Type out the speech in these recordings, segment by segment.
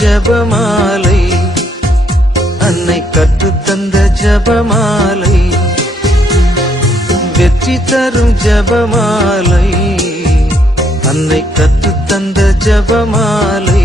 ஜபமாலை, அன்னை கற்றுத்தந்த ஜபமாலை, வெற்றி தரும் ஜபமாலை, அன்னை கற்றுத்தந்த ஜபமாலை.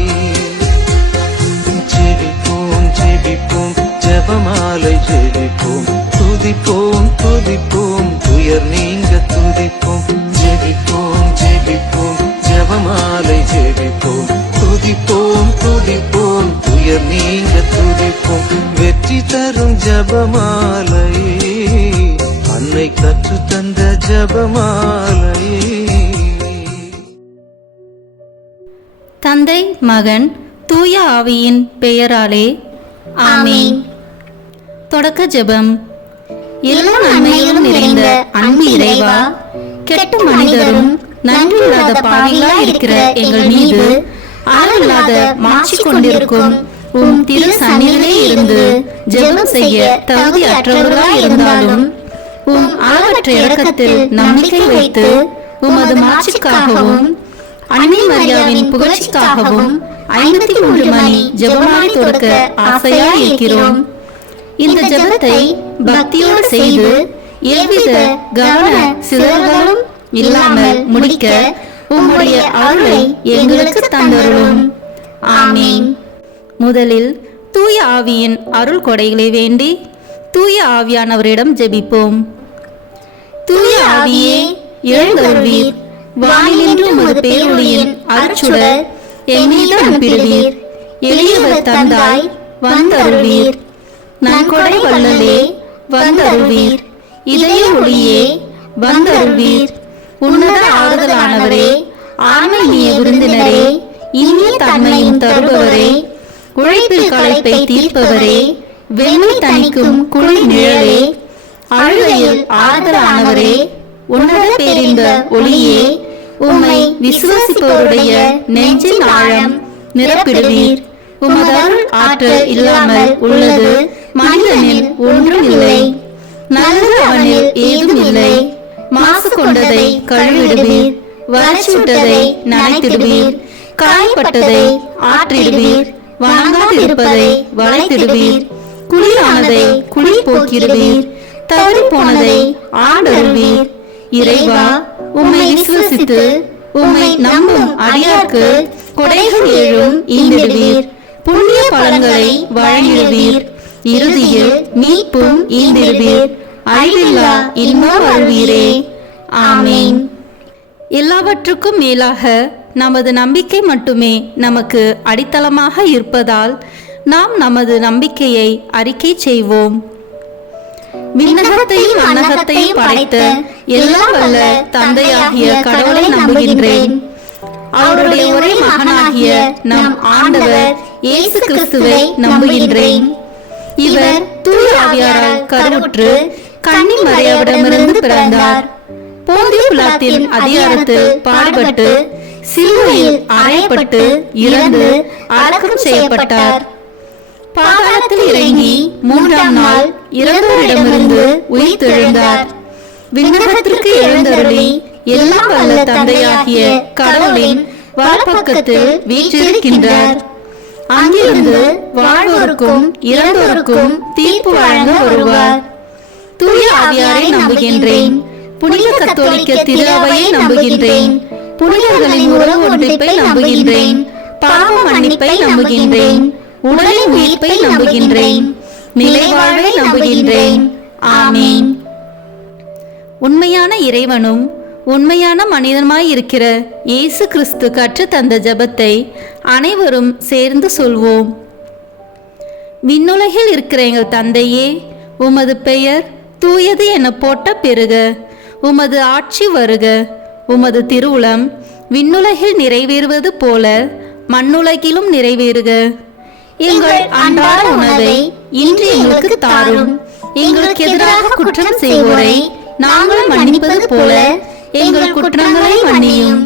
ஜெபிப்போம் ஜெபிப்போம் ஜபமாலை ஜெபிப்போம், துதிப்போம் துதிப்போம் துயர் நீங்க துதிப்போம். ஜெபிப்போம் ஜெபிப்போம் ஜபமாலை ஜெபிப்போம், துதிப்போம் துதிப்போம் துயர் நீங்க துதிப்போம். வெற்றி தரும் ஜபமாலை, அன்னை கற்றுத்தந்த ஜபமாலை. தந்தை மகன் தூய ஆவியின் பெயராலே ஆமீன். தொடக்க ஜெபம். எல்லா நன்மையிலும் நிறைந்த அன்பு இறைவா, கெட்ட மனிதரும் நன்றியில்லாத பாவிகளாய் இருக்கிற எங்கள் மீது அளவில்லாத மாட்சி கொண்டிருக்கும் உம் திரு சந்நிதியிலே இருந்து ஜெபம் செய்ய தகுதி அற்றவர்களாய் இருந்தாலும் உம் அளவற்ற இரக்கத்தில் நம்பிக்கை வைத்து உமது மாட்சிக்காகவும் அன்னை மரியாவின் புகழ்ச்சிக்காகவும் 53 மணி ஜெபமாலை தொடக்க ஆசையாய் இருக்கிறோம். இந்த ஜெபத்தை பக்தியோடு செய்து எவ்வித கவன சிதறல்களும் இல்லாமல் முடிக்க உம்முடைய அருளை எங்களுக்கு தந்தருளும். ஆமீன். முதலில் தூய ஆவியின் அருள் கொடைகளை வேண்டி தூய ஆவியானவரிடம் ஜெபிப்போம். தூய ஆவியே எழுந்தருள்வீர், வானிலிருந்து ஒரு பேரொளியின் அருட்சுடர் என் மீது அனுப்பிடுவீர். எளியவர் தந்தாய் வந்தருள்வீர், நன்கொடை வள்ளலே வந்தருள்வீர். இதய ஒளியே வந்தருள்வீர். உன்னத ஆறுதலானவரே, ஆன்மீக விருந்தினரே, இனிய தன்மையும் தருபவரே, உழைப்பில் களைப்பை தீர்ப்பவரே, வெண்மை தணிக்கும் குளிர் நிழலே, அழுகையில் ஆறுதலானவரே, உன்னத பேரின்ப ஒளியே, உம்மை விசுவாசிப்பவருடைய நெஞ்சின் ஆழம் நிரப்பிடுவீர். உமது அருள் ஆற்றல் இல்லாமல் உள்ளது மனிதனில் ஒன்றும் இல்லை. நல்லது அவனில் ஏதும் இல்லை. மாசு கொண்டதை கழுவிடுவீர், வறட்சிவிட்டதை நனைத்திடுவீர், காயப்பட்டதை ஆற்றிடுவீர், வணங்காதிருப்பதை வளைத்திடுவீர், குளிரானதை குளிர் போக்கிடுவீர், தவறி போனதை ஆண்டருள்வீர். இறைவா, உம்மை விசுவசித்து உம்மை நம்பும் அடியார்க்கு கொடைகள் ஏழும் ஈந்திடுவீர், புண்ணிய பலன்களை வழங்கிடுவீர், இறுதியில் மீட்பும் ஈந்திடுவீர், அழிவில்லா இன்பம் அருள்வீரே. ஆமீன். எல்லாவற்றுக்கும் மேலாக நமது நம்பிக்கை மட்டுமே நமக்கு அடித்தளமாக இருப்பதால் நாம் நமது நம்பிக்கையை அறிக்கை செய்வோம். விண்ணகத்தையும் அன்னகத்தையும் படைத்த எல்லாம் வல்ல தந்தையாகிய கடவுளை நம்புகின்றேன். அவருடைய ஒரே மகனாகிய நம் ஆண்டவர் இயேசு கிறிஸ்துவை நம்புகின்றேன். இவர் தூய ஆவியாரால் கருவுற்று கன்னி மரியாவிடமிருந்து பிறந்தார். போந்திய பிலாத்தின் அதிகாரத்தில் பாடுபட்டு சிலுவையில் அறையப்பட்டு இறந்து அடக்கம் செய்யப்பட்டார். பாதாளத்தில் இறங்கி 3ஆம் நாள் இறந்தோரிடமிருந்து உயிர் தெழுந்தார். விண்ணகத்திற்கு எழுந்தருளி எல்லாம் வல்ல தந்தையாகிய கடவுளின் வலப்பக்கத்தில் வீற்றிருக்கின்றார். அங்கிருந்து வாழ்வோருக்கும் இறந்தோருக்கும் தீர்ப்பு வழங்க வருவார். தூய ஆவியாரை நம்புகின்றேன். புனித கத்தோலிக்க திரு அவையை நம்புகின்றேன். புனிதர்களின் உறவு ஒன்றிப்பை நம்புகின்றேன். பாவ மன்னிப்பை நம்புகின்றேன். உடலின் உயிர்ப்பை நம்புகின்றேன். நிலைவாழ்வை நம்புகின்றேன். ஆமீன். உண்மையான இறைவனும் உண்மையான மனிதனுமாய் இருக்கிற இயேசு கிறிஸ்து கற்றுத் தந்த ஜெபத்தை அனைவரும் சேர்ந்து சொல்வோம். விண்ணுலகில் இருக்கிற எங்கள் தந்தையே, உமது பெயர் தூயது என போட்ட பெருக. உமது ஆட்சி வருக. உமது திருவுளம் விண்ணுலகில் நிறைவேறுவது போல மண்ணுலகிலும் நிறைவேறுக. எங்கள் அன்றாட உணவை இன்று எங்களுக்கு தாரும். எங்களுக்கு எதிராக குற்றம் செய்வோரை நாங்கள் மன்னிப்பது போல எங்கள் குற்றங்களை மன்னியும்.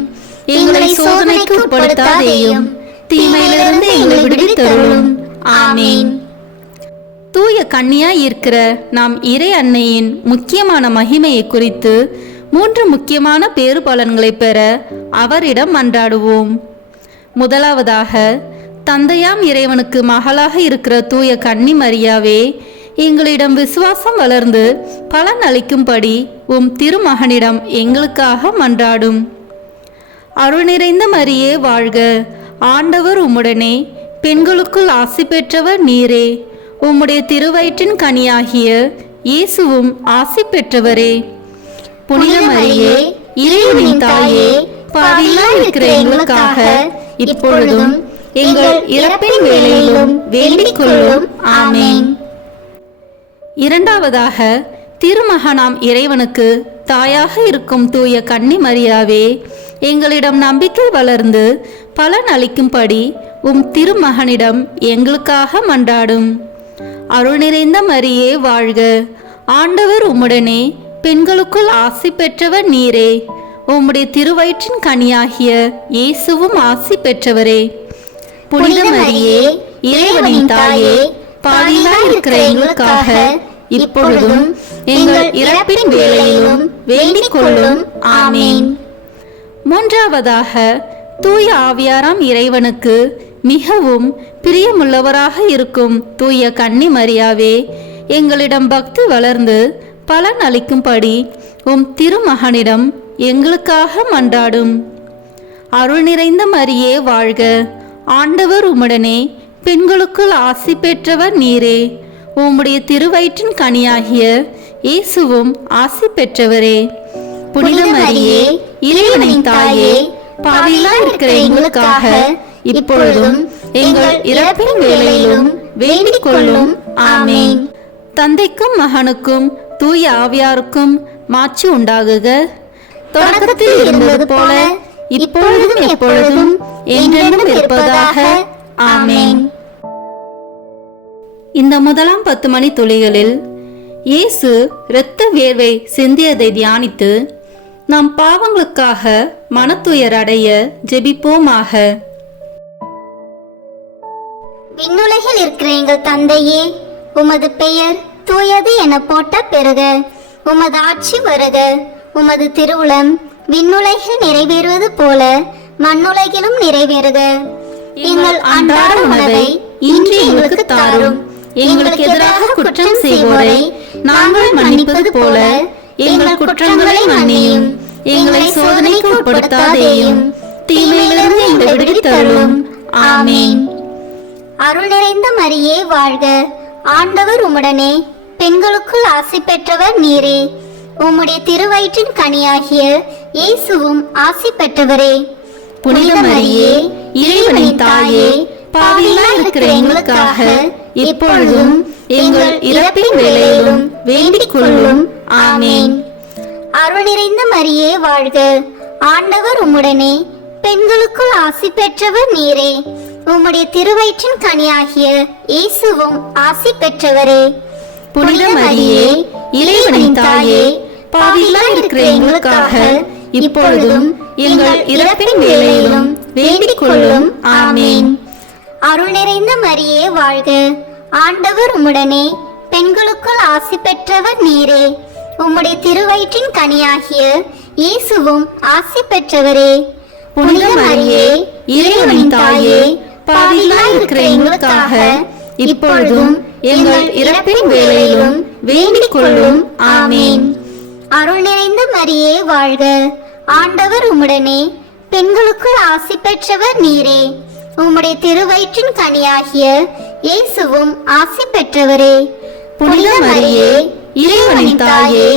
எங்களை சோதனைக்கு உட்படுத்தாதேயும், தீமையிலிருந்து எங்களை விடுவித்தருளும். ஆமீன். தூய கன்னியாய் இருக்கிற நாம் இறை அன்னையின் முக்கியமான மகிமையை குறித்து 3 முக்கியமான பேறு பலன்களை பெற அவரிடம் மன்றாடுவோம். முதலாவதாக, தந்தையாம் இறைவனுக்கு மகளாக இருக்கிற தூய கன்னி மரியாவே, எங்களிடம் விசுவாசம் வளர்ந்து பலன் அளிக்கும்படி உம் திருமகனிடம் எங்களுக்காக மன்றாடும். அருள் நிறைந்த மரியே வாழ்க, ஆண்டவர் உம்முடனே, பெண்களுக்குள் ஆசி பெற்றவர் நீரே. உம்முடைய திருவயிற்றின் கனியாகிய இயேசுவும் ஆசி பெற்றவரே. புனித மரியே, இறைவனின் தாயே, பாவிகளாய் இருக்கிற எங்களுக்காக இப்பொழுதும் எங்கள் இறப்பின் வேளையிலும் வேண்டிக் கொள்ளும். ஆமேன். இரண்டாவதாக, திருமகனாம் இறைவனுக்கு தாயாக இருக்கும் தூய கன்னி மரியாவே, எங்களிடம் நம்பிக்கை வளர்ந்து பலன் அளிக்கும்படி உம் திருமகனிடம் எங்களுக்காக மன்றாடும். அருள் நிறைந்த மரியே வாழ்க, ஆண்டவர் உம்முடனே, பெண்களுக்குள் ஆசி பெற்றவர் நீரே. உம்முடைய திருவயிற்றின் கனியாகிய இயேசுவும் ஆசி பெற்றவரே. புனித மரியே, இறைவனின் தாயே, பாவிகளாய் இருக்கிற எங்களுக்காக இப்பொழுதும் எங்கள் இறப்பின் வேளையிலும் வேண்டிக் கொள்ளும். ஆமேன். மூன்றாவதாக, தூய ஆவியாராம் இறைவனுக்கு மிகவும் பிரியமுள்ளவராக இருக்கும் தூய கன்னி மரியாவே, எங்களிடம் பக்தி வளர்ந்து பலன் அளிக்கும்படி உம் திருமகனிடம் எங்களுக்காக மன்றாடும். அருள் நிறைந்த மரியே வாழ்க, ஆண்டவர் உம்முடனே, பெண்களுக்குள் ஆசி பெற்றவர் நீரே. உம்முடைய திருவயிற்றின் கனியாகிய இயேசுவும் ஆசி பெற்றவரே. புனித மரியே, இறைவனின் தாயே, பாவிகளாய் இருக்கிற எங்களுக்காக இப்பொழுதும் எங்கள் இறப்பின் வேளையிலும் வேண்டிக் கொள்ளும். ஆமேன். தந்தைக்கும் மகனுக்கும் தூய ஆவியாருக்கும் மாட்சி உண்டாகுக. தொடக்கத்தில் இருந்தது போல இப்பொழுதும் எப்பொழுதும் என்றென்றும் இருப்பதாக. ஆமேன். இந்த முதலாம் 10 மணி துளிகளில் இயேசு இரத்த வேர்வை சிந்தியதை தியானித்து நம் பாவங்களுக்காக மனத்துயர் அடைய ஜெபிப்போமாக. விண்ணுலகில் இருக்கிற எங்கள் தந்தையே, உமது பெயர் தூயது என போட்ட பெறுக. உமது ஆட்சி வருக. உமது திருவுளம் விண்ணுலகில் நிறைவேறுவது போல மண்ணுலகிலும் நிறைவேறுக. எங்கள் அன்றாட உணவை இன்று எங்களுக்கு தாரும். எங்களுக்கு எதிராக குற்றம் செய்வோரை நாங்கள் மன்னிப்பது போல எங்கள் குற்றங்களை மன்னியும். எங்களை சோதனைக்கு உட்படுத்தாதேயும், தீமையிலிருந்து எங்களை விடுவித்தருளும். ஆமேன். அருள் நிறைந்த மரியே வாழ்க, ஆண்டவர் உம்முடனே, பெண்களுக்குள் ஆசி பெற்றவர் நீரே. உம்முடைய திருவயிற்றின் கனியாகிய இயேசுவும் ஆசி பெற்றவரே. புனித மரியே, இறைவனின் தாயே, பாவிகளாய் இருக்கிற எங்களுக்காக இப்பொழுதும் எங்கள் இறப்பின் வேளையிலும் வேண்டிக் கொள்ளும். ஆமேன். அருள் நிறைந்த மரியே வாழ்க, ஆண்டவர் உம்முடனே, பெண்களுக்குள் ஆசி பெற்றவர் நீரே. உம்முடைய திருவயிற்றின் கனியாகிய இயேசுவும் ஆசி பெற்றவரே. புனித மரியே, இறைவனின் தாயே, பாவிகளாய் இருக்கிற எங்களுக்காக இப்பொழுதும் எங்கள் இறப்பின் வேளையிலும் வேண்டிக் கொள்ளும். ஆமேன். அருள் நிறைந்த மரியே வாழ்க, ஆண்டவர் உம்முடனே, பெண்களுக்குள் ஆசி பெற்றவர் நீரே. உம்முடைய திருவயிற்றின் கனியாகிய இயேசுவும் ஆசி பெற்றவரே. புனித மரியே, இறைவனின் தாயே, பாவிகளாய் இருக்கிற எங்களுக்காக இப்பொழுதும் எங்கள் இறப்பின் வேளையிலும் வேண்டிக் கொள்ளும். ஆமேன். அருள் நிறைந்த மரியே வாழ்க, ஆண்டவர் உம்முடனே, பெண்களுக்குள் ஆசி பெற்றவர் நீரே. உம்முடைய திருவயிற்றின் கனியாகிய இயேசுவும் ஆசி பெற்றவரே. புனித மரியே, இறைவனின் தாயே,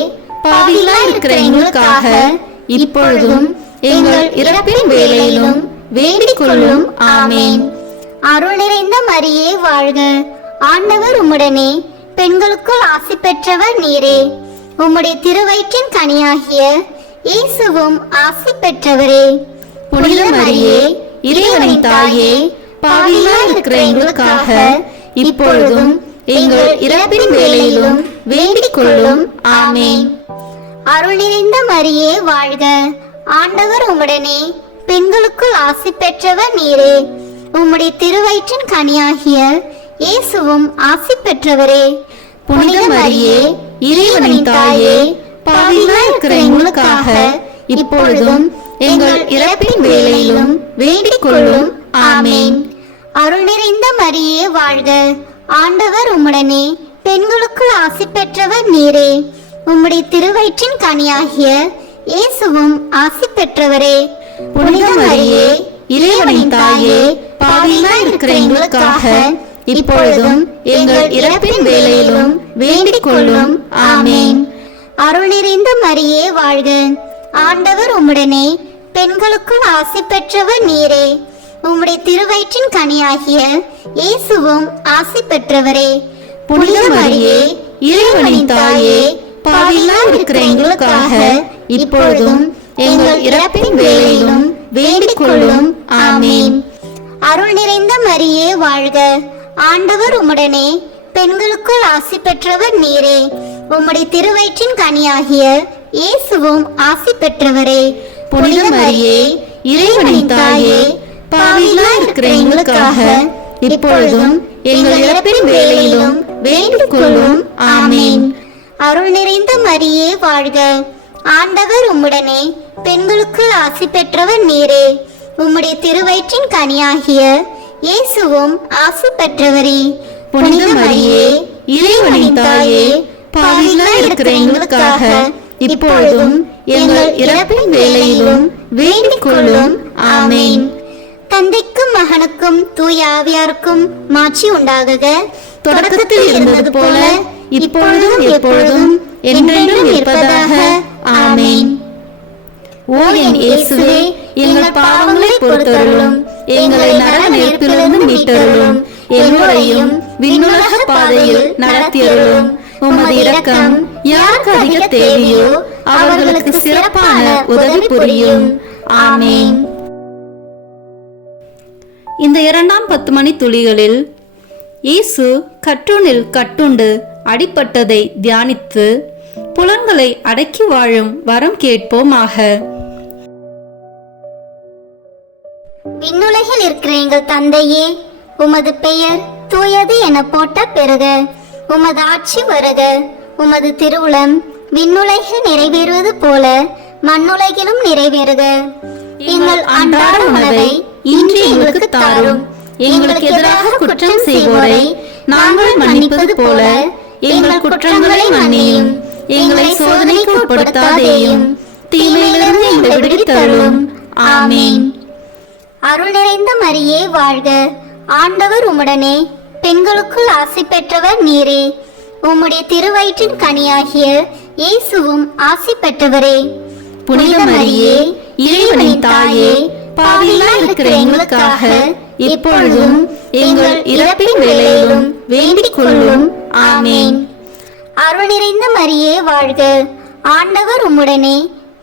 பாவிகளாய் இருக்கிற எங்களுக்காக இப்பொழுதும் எங்கள் இறப்பின் வேளையிலும் வேண்டிக் கொள்ளும். ஆமேன். அருள் நிறைந்த மரியே வாழ்க, ஆண்டவர் உம்முடனே, பெண்களுக்குள் ஆசி பெற்றவர் நீரே. உம்முடைய திருவயிற்றின் கனியாகிய இயேசுவும் ஆசி பெற்றவரே. புனித மரியே, இறைவனின் தாயே, பாவிகளாய் இருக்கிற எங்களுக்காக இப்பொழுதும் எங்கள் இறப்பின் வேளையிலும் வேண்டிக் கொள்ளும். ஆமேன். அருள் நிறைந்த மரியே வாழ்க, ஆண்டவர் உம்முடனே, பெண்களுக்குள் ஆசி பெற்றவர் நீரே. உம்முடைய திருவயிற்றின் கனியாகிய இயேசுவும் ஆசி பெற்றவரே. புனித மரியே, இறைவனின் தாயே, பாவிகளாய் இருக்கிற எங்களுக்காக இப்பொழுதும் எங்கள் இறப்பின் வேளையிலும் வேண்டிக் கொள்ளும். ஆமேன். அருள் நிறைந்த மரியே வாழ்க, ஆண்டவர் உம்முடனே, பெண்களுக்குள் ஆசி பெற்றவர் நீரே. உம்முடைய திருவயிற்றின் கனியாகிய இயேசுவும் ஆசி பெற்றவரே. புனித மரியே, இறைவனின் தாயே, பாவிகளாய் இருக்கிற எங்களுக்காக இப்பொழுதும் எங்கள் இறப்பின் வேளையிலும் வேண்டிக் கொள்ளும். ஆமேன். அருள் நிறைந்த மரியே வாழ்க, ஆண்டவர் உம்முடனே, பெண்களுக்குள் ஆசி பெற்றவர் நீரே. உம்முடைய திருவயிற்றின் கனியாகிய இயேசுவும் ஆசி பெற்றவரே. புனித மரியே, இறைவனின் தாயே, பாவிகளாய் இருக்கிற எங்களுக்காக இப்பொழுதும் எங்கள் இறப்பின் வேளையிலும் வேண்டிக் கொள்ளும். ஆமேன். அருள் நிறைந்த மரியே வாழ்க, ஆண்டவர் உம்முடனே, பெண்களுக்குள் ஆசி பெற்றவர் நீரே. உம்முடைய திருவயிற்றின் கனியாகிய இயேசுவும் ஆசி பெற்றவரே. புனித மரியே, இறைவனின் தாயே, பாவிகளாய் இருக்கிற எங்களுக்காக இப்பொழுதும் எங்கள் இறப்பின் வேளையிலும் வேண்டிக் கொள்ளும். ஆமேன். அருள் நிறைந்த மரியே வாழ்க, ஆண்டவர் உம்முடனே, பெண்களுக்குள் ஆசி பெற்றவர் நீரே. உம்முடைய திருவயிற்றின் கனியாகிய இயேசுவும் ஆசி பெற்றவரே. புனித மரியே, இறைவனின் தாயே, பாவிகளாய் இருக்கிற எங்களுக்காக இப்பொழுதும் எங்கள் இறப்பின் வேளையிலும் வேண்டிக் கொள்ளும். ஆமேன். தந்தைக்கும் மகனுக்கும் தூய ஆவியாருக்கும் மாட்சி உண்டாகுக. தொடக்கத்தில் இருந்தது போல இப்பொழுதும் எப்பொழுதும் என்றென்றும் இருப்பதாக. ஆமேன். ஓ என் இயேசுவே, எங்கள் பாவங்களை பொறுத்தருளும், எங்களை நரக நெருப்பிலிருந்து மீட்டருளும், எல்லோரையும் விண்ணுலக பாதையில் நடத்தியருளும். உமது இரக்கம் யாருக்கு அதிக தேவையோ அவர்களுக்கு சிறப்பான உதவி புரியும். ஆமேன். இந்த 2ஆம் 10 மணி துளிகளில் இயேசு கற்றூனில் கட்டுண்டு அடிபட்டதை தியானித்து புலன்களை அடக்கி வாழும் வரம் கேட்போமாக. விண்ணுலகில் இருக்கிற எங்கள் தந்தையே, உமது பெயர் தூயது என போட்ட பெறுக. உமது ஆட்சி வருக. உமது திருவுளம் விண்ணுலகில் நிறைவேறுவது போல மண்ணுலகிலும் நிறைவேறுக. எங்கள் அன்றாட உணவை இன்று எங்களுக்கு தாரும். எங்களுக்கு எதிராக குற்றம் செய்வோரை நாங்கள் மன்னிப்பது போல எங்கள் குற்றங்களை மன்னியும். எங்களை சோதனைக்கு உட்படுத்தாதேயும், தீமையிலிருந்து எங்களை விடுவித்தருளும். ஆமேன். அருள் நிறைந்த மரியே வாழ்க, ஆண்டவர் உம்முடனே, பெண்களுக்குள் ஆசி பெற்றவர் நீரே. உம்முடைய திருவயிற்றின் கனியாகிய இயேசுவும் ஆசி பெற்றவரே. புனித மரியே, இறைவனின் தாயே, பாவிகளாய் இருக்கிற எங்களுக்காக இப்பொழுதும் எங்கள் இறப்பின் வேளையிலும் வேண்டிக் கொள்ளும். ஆமேன். அருள் நிறைந்த மரியே வாழ்க, ஆண்டவர் உம்முடனே,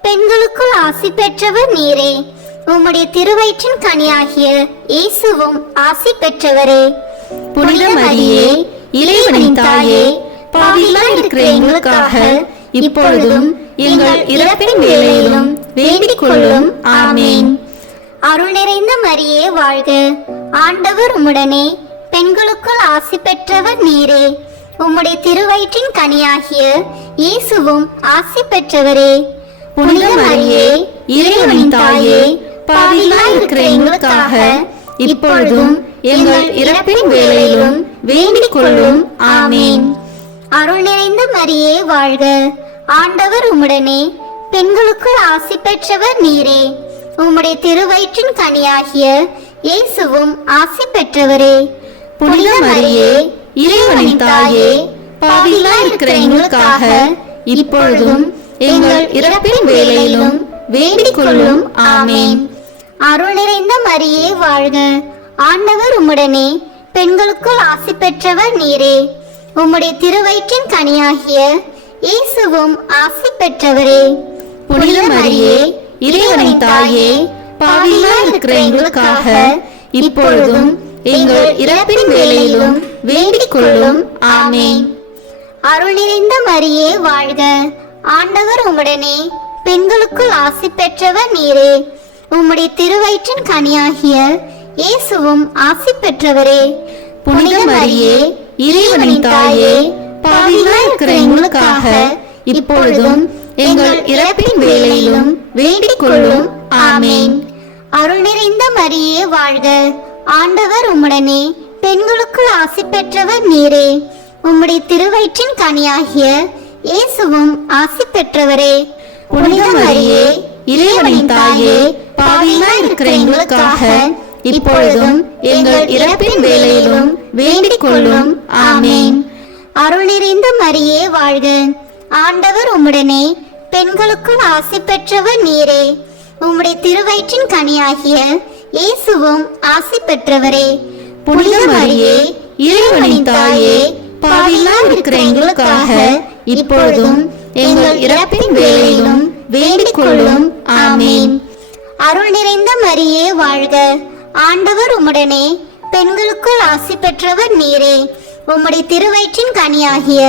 பெண்களுக்குள் ஆசி பெற்றவர் நீரே. உம்முடைய திருவயிற்றின் கனியாகிய இயேசுவும் ஆசி பெற்றவரே. புனித மரியே, இறைவனின் தாயே, பாவிகளாய் இருக்கிற எங்களுக்காக இப்பொழுதும் எங்கள் இறப்பின் வேளையிலும் வேண்டிக் கொள்ளும். ஆமேன். அருள் நிறைந்த மரியே வாழ்க, ஆண்டவர் உம்முடனே, பெண்களுக்குள் ஆசி பெற்றவர் நீரே. உம்முடைய திருவயிற்றின் கனியாகிய இயேசுவும் ஆசி பெற்றவரே. புனித மரியே, இறைவனின் தாயே, பாவிகளாய் இருக்கிற எங்களுக்காக இப்பொழுதும் எங்கள் இறப்பின் வேளையிலும் வேண்டிக் கொள்ளும். ஆமேன். அருள் நிறைந்த மரியே வாழ்க, ஆண்டவர் உம்முடனே, பெண்களுக்குள் ஆசி பெற்றவர் நீரே. உம்முடைய திருவயிற்றின் கனியாகிய இயேசுவும் ஆசி பெற்றவரே. புனித மரியே, இறைவனின் தாயே, பாவிகளாய் இருக்கிற எங்களுக்காக இப்பொழுதும் எங்கள் இறப்பின் வேளையிலும் வேண்டிக் கொள்ளும். ஆமேன். அருள் நிறைந்த மரியே வாழ்க, ஆண்டவர் உம்முடனே, பெண்களுக்குள் ஆசி பெற்றவர் நீரே. உம்முடைய திருவயிற்றின் கனியாகிய இயேசுவும் ஆசி பெற்றவரே. புனித மரியே, இறைவனின் தாயே, பாவிகளாய் இருக்கிற எங்களுக்காக இப்பொழுதும் எங்கள் இறப்பின் வேளையிலும் வேண்டிக் கொள்ளும். ஆமேன். அருள் நிறைந்த மரியே வாழ்க, ஆண்டவர் உம்முடனே, பெண்களுக்குள் ஆசி பெற்றவர் நீரே. உம்முடைய திருவயிற்றின் கனியாகிய இயேசுவும் ஆசி பெற்றவரே. புனித மரியே, இறைவனின் தாயே, பாவிகளாய் இருக்கிற எங்களுக்காக இப்பொழுதும் எங்கள் இறப்பின் வேளையிலும் வேண்டிக் கொள்ளும். ஆமேன். அருள் நிறைந்த மரியே வாழ்க, ஆண்டவர் உம்முடனே பெண்களுக்குள் ஆசி பெற்றவர் நீரே. உம்முடைய திருவயிற்றின் கனியாகிய இயேசுவும் ஆசி பெற்றவரே. புனித மரியே, இறைவனின் தாயே, பாவிகளாய் இருக்கிற எங்களுக்காக இப்பொழுதும் எங்கள் இறப்பின் வேளையிலும் வேண்டிக் கொள்ளும். ஆமேன். அருள் நிறைந்த மரியே வாழ்க. ஆண்டவர் உம்முடனே பெண்களுக்குள் ஆசி பெற்றவர் நீரே. உம்முடைய திருவயிற்றின் கனியாகிய இயேசுவும் ஆசி பெற்றவரே. புனித மரியே, இறைவனின் தாயே, பாவிகளாய் இருக்கிற எங்களுக்காக இப்பொழுதும் எங்கள் இறப்பின் வேளையிலும் வேண்டிக் கொள்ளும். ஆமேன். அருள் நிறைந்த மரியே வாழ்க. ஆண்டவர் உம்முடனே பெண்களுக்குள் ஆசி பெற்றவர் நீரே. உம்முடைய திருவயிற்றின் கனியாகிய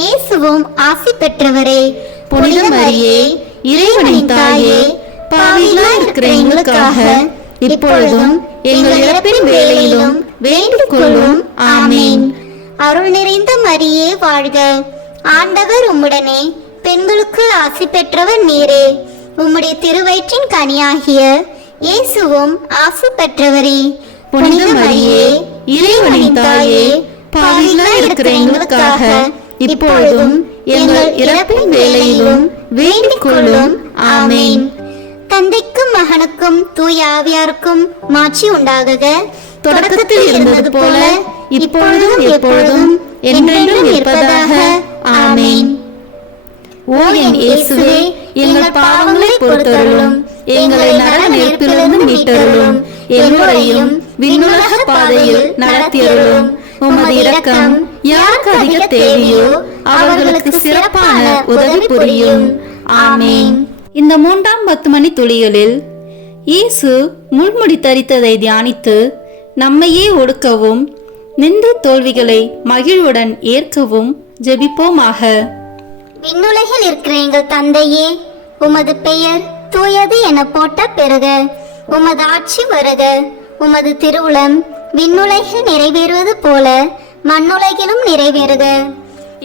இயேசுவும் ஆசி பெற்றவரே. புனித மரியே, இறைவனின் தாயே, பாவிகளாய் இருக்கிற எங்களுக்காக இப்பொழுதும் எங்கள் இறப்பின் வேளையிலும் வேண்டிக் கொள்ளும். ஆமேன். அருள் நிறைந்த மரியே வாழ்க. ஆண்டவர் உம்முடனே பெண்களுக்குள் ஆசி பெற்றவர் நீரே. உம்முடைய திருவயிற்றின் கனியாகிய இயேசுவும் ஆசி பெற்றவரே. புனித மரியே, இறைவனின் தாயே, பாவிகளாய் இருக்கிற எங்களுக்காக இப்பொழுதும் எங்கள் இறப்பின் வேளையிலும் வேண்டிக் கொள்ளும். ஆமேன். தந்தைக்கும் மகனுக்கும் தூய ஆவியாருக்கும் மாட்சி உண்டாகுக. தொடக்கத்தில் இருந்தது போல இப்பொழுதும் எப்பொழுதும் என்றென்றும் இருப்பதாக. ஆமேன். ஓ என் இயேசுவே, எங்கள் பாவங்களை பொறுத்தருளும், எங்களை நரக நெருப்பிலிருந்து மீட்டருளும், எல்லோரையும் விண்ணுலக பாதையில் நடத்தியருளும். உமது இரக்கம் யாருக்கு அதிக தேவையோ அவர்களுக்கு சிறப்பான உதவி புரியும். ஆமேன். இந்த 3ஆம் 10 மணி துளிகளில் இயேசு முள்முடி தரித்ததை தியானித்து நம்மையே ஒடுக்கவும் நின்ற தோல்விகளை மகிழ்வுடன் ஏற்கவும் ஜெபிப்போமாக. விண்ணுலகில் இருக்கிற எங்கள் தந்தையே, உமது பெயர் தூயது என போட்ட பெறுக. உமது ஆட்சி வருக. உமது திருவுளம் விண்ணுலகில் நிறைவேறுவது போல மண்ணுலகிலும் நிறைவேறுக.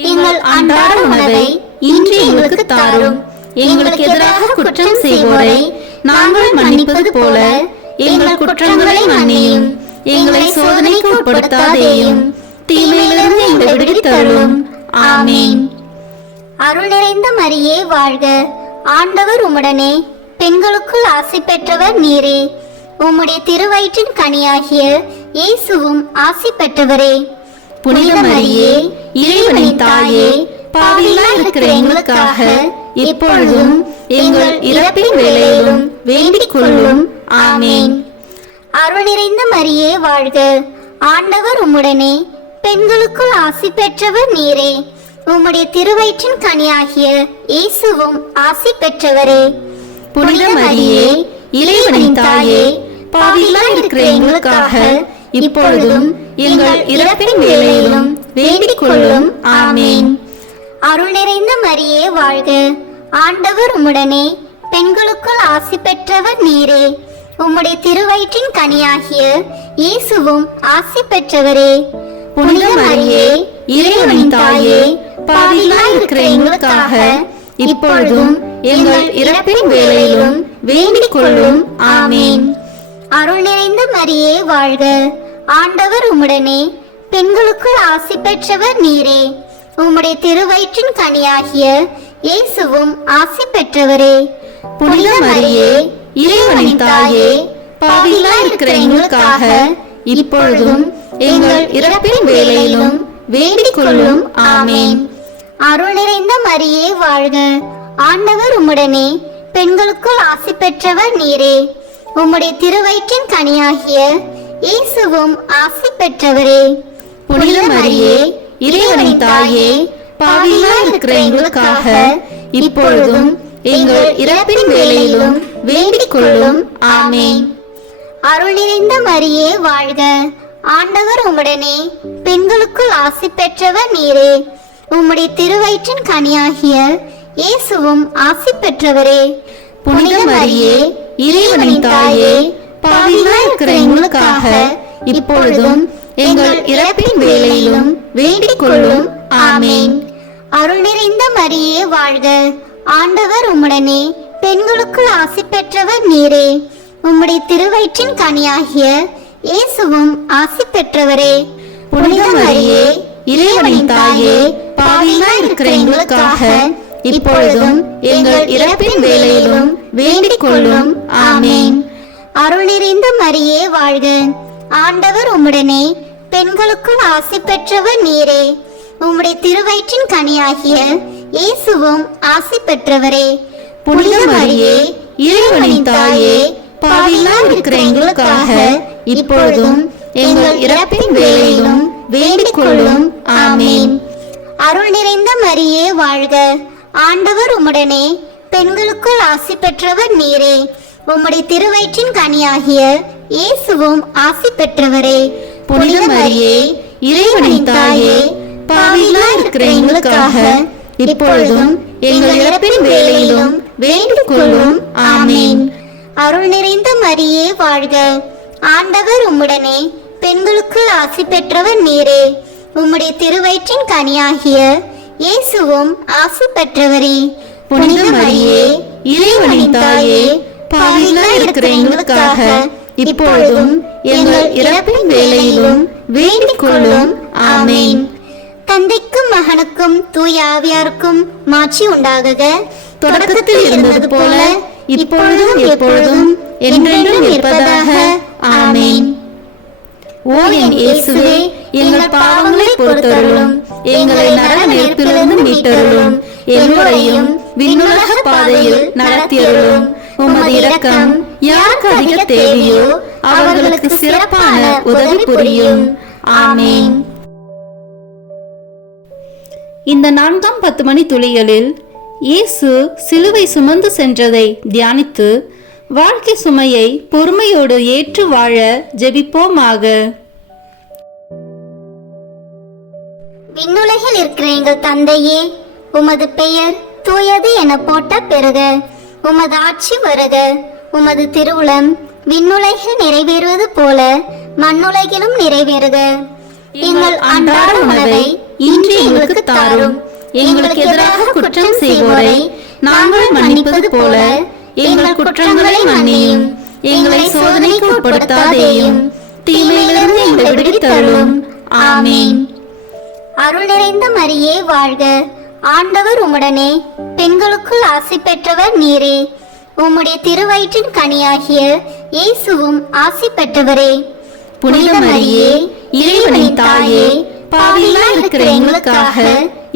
எங்கள் அன்றாட உணவை இன்று எங்களுக்கு தாரும். எங்களுக்கு எதிராக குற்றம் செய்வோரை நாங்கள் மன்னிப்பது போல எங்கள் குற்றங்களை மன்னியும். எங்களை சோதனைக்கு உட்படுத்தாதேயும், தீமையிலிருந்து எங்களை விடுவித்தருளும். ஆமேன். அருள் நிறைந்த மரியே வாழ்க. ஆண்டவர் உம்முடனே பெண்களுக்குள் ஆசி பெற்றவர் நீரே. உம்முடைய திருவயிற்றின் கனியாகிய இயேசுவும் ஆசி பெற்றவரே. புனித மரியே, இறைவனின் தாயே, பாவிகளாய் இருக்கிற எங்களுக்காக இப்பொழுதும் எங்கள் இறப்பின் வேளையிலும் வேண்டிக் கொள்ளும். ஆமேன். அருள் நிறைந்த மரியே வாழ்க. ஆண்டவர் உம்முடனே பெண்களுக்குள் ஆசி பெற்றவர் நீரே. உம்முடைய திருவயிற்றின் கனியாகிய இயேசுவும் ஆசி பெற்றவரே. புனித மரியே, இறைவனின் தாயே, பாவிகளாய் இருக்கிற எங்களுக்காக இப்பொழுதும் எங்கள் இறப்பின் வேளையிலும் வேண்டிக் கொள்ளும். ஆமேன். அருள் நிறைந்த மரியே வாழ்க. ஆண்டவர் உம்முடனே பெண்களுக்குள் ஆசி பெற்றவர் நீரே. உம்முடைய திருவயிற்றின் கனியாகிய இயேசுவும் ஆசி பெற்றவரே. புனித மரியே, இறைவனின் தாயே, பாவிகளாய் இருக்கிற எங்களுக்காக இப்பொழுதும் எங்கள் இறப்பின் வேளையிலும் வேண்டிக் கொள்ளும். ஆமேன். அருள் நிறைந்த மரியே வாழ்க. ஆண்டவர் உம்முடனே பெண்களுக்குள் ஆசி பெற்றவர் நீரே. உம்முடைய திருவயிற்றின் கனியாகிய இயேசுவும் ஆசி பெற்றவரே. புனித மரியே, இறைவனின் தாயே, பாவிகளாய் இருக்கிற எங்களுக்காக இப்பொழுதும் எங்கள் இறப்பின் வேளையிலும் வேண்டிக் கொள்ளும். ஆமேன். அருள் நிறைந்த மரியே வாழ்க. ஆண்டவர் உம்முடனே பெண்களுக்குள் ஆசி பெற்றவர் நீரே. உம்முடைய திருவயிற்றின் கனியாகிய இயேசுவும் ஆசி பெற்றவரே. புனித மரியே, இறைவனின் தாயே, பாவிகளாய் இருக்கிற எங்களுக்காக இப்பொழுதும் எங்கள் இறப்பின் வேளையிலும் வேண்டிக் கொள்ளும். ஆமேன். அருள் நிறைந்த மரியே வாழ்க. ஆண்டவர் உம்முடனே பெண்களுக்குள் ஆசி பெற்றவர் நீரே. உம்முடைய திருவயிற்றின் கனியாகிய இயேசுவும் ஆசி பெற்றவரே. புனித மரியே, இறைவனின் தாயே, பாவிகளாய் இருக்கிற எங்களுக்காக இப்பொழுதும் எங்கள் இறப்பின் வேளையிலும் வேண்டிக் கொள்ளும். ஆமேன். அருள் நிறைந்த மரியே வாழ்க. ஆண்டவர் உம்முடனே பெண்களுக்குள் ஆசி பெற்றவர் நீரே. உம்முடைய திருவயிற்றின் கனியாகிய இயேசுவும் ஆசி பெற்றவரே. புனித மரியே, இறைவனின் தாயே, பாவிகளாய் இருக்கிற எங்களுக்காக இப்பொழுதும் எங்கள் இறப்பின் வேளையிலும் வேண்டிக் கொள்ளும். ஆமேன். அருள் நிறைந்த மரியே வாழ்க. ஆண்டவர் உம்முடனே, பெண்களுக்குள் ஆசி பெற்றவர் நீரே. உம்முடைய திருவயிற்றின் கனியாகிய இயேசுவும் ஆசி பெற்றவரே. புனித மரியே, இறைவனின் தாயே, பாவிகளாய் இருக்கிற எங்களுக்காக இப்பொழுதும் எங்கள் இறப்பின் வேளையிலும் வேண்டிக் கொள்ளும். ஆமேன். அருள் நிறைந்த மரியே வாழ்க. ஆண்டவர் உம்முடனே, பெண்களுக்குள் ஆசி பெற்றவர் நீரே. உம்முடைய திருவயிற்றின் கனியாகிய இயேசுவும் ஆசி பெற்றவரே. புனித மரியே, இறைவனின் தாயே, பாவிகளாய் இருக்கிற எங்களுக்காக இப்பொழுதும் எங்கள் இறப்பின் வேளையிலும் வேண்டிக் கொள்ளும். ஆமேன். அருள் நிறைந்த மரியே வாழ்க. ஆண்டவர் உம்முடனே, பெண்களுக்குள் ஆசி பெற்றவர் நீரே. உம்முடைய திருவயிற்றின் கனியாகிய இயேசுவும் ஆசி பெற்றவரே. புனித மரியே, இறைவனின் தாயே, பாவிகளாய் இருக்கிற எங்களுக்காக இப்பொழுதும் எங்கள் இறப்பின் வேளையிலும் வேண்டிக் கொள்ளும். ஆமேன். தந்தைக்கும் மகனுக்கும் தூய ஆவியாருக்கும் மாட்சி உண்டாகுக. தொடக்கத்தில் இருந்தது போல இப்பொழுதும் எப்பொழுதும் என்றென்றும் இருப்பதாக. ஆமேன். ஓ என் இயேசுவே, எங்கள் பாவங்களை பொறுத்தருளும், எங்களை நரக நெருப்பிலிருந்து மீட்டருளும், எல்லோரையும் விண்ணுலக பாதையில் நடத்தியருளும். உமது இரக்கம் யாருக்கு அதிக தேவையோ அவர்களுக்கு சிறப்பான உதவி புரியும். ஆமேன். இந்த 4ஆம் 10 மணி துளிகளில் இயேசு சிலுவை சுமந்து சென்றதை தியானித்து வாழ்க்கை சுமையை பொறுமையோடு ஏற்று வாழ ஜெபிப்போமாக. விண்ணுலகில் இருக்கிற எங்கள் தந்தையே, உமது பெயர் தூயது என போட்ட பெறுக. உமது ஆட்சி வருக. உமது திருவுளம் விண்ணுலகில் நிறைவேறுவது போல மண்ணுலகிலும் நிறைவேறுக. எங்கள் அன்றாட உணவை இன்று எங்களுக்கு தாரும். எங்களுக்கு எதிராக குற்றம் செய்வோரை நாங்கள் மன்னிப்பது போல எங்கள் குற்றங்களை மன்னியும். எங்களை சோதனைக்கு உட்படுத்தாதேயும், தீமையிலிருந்து எங்களை விடுவித்தருளும். ஆமேன். அருள் நிறைந்த மரியே வாழ்க. ஆண்டவர் உம்முடனே, பெண்களுக்குள் ஆசி பெற்றவர் நீரே. உம்முடைய திருவயிற்றின் கனியாகிய இயேசுவும் ஆசி பெற்றவரே. புனித மரியே, இறைவனின் தாயே, பாவிகளாய் இருக்கிற எங்களுக்காக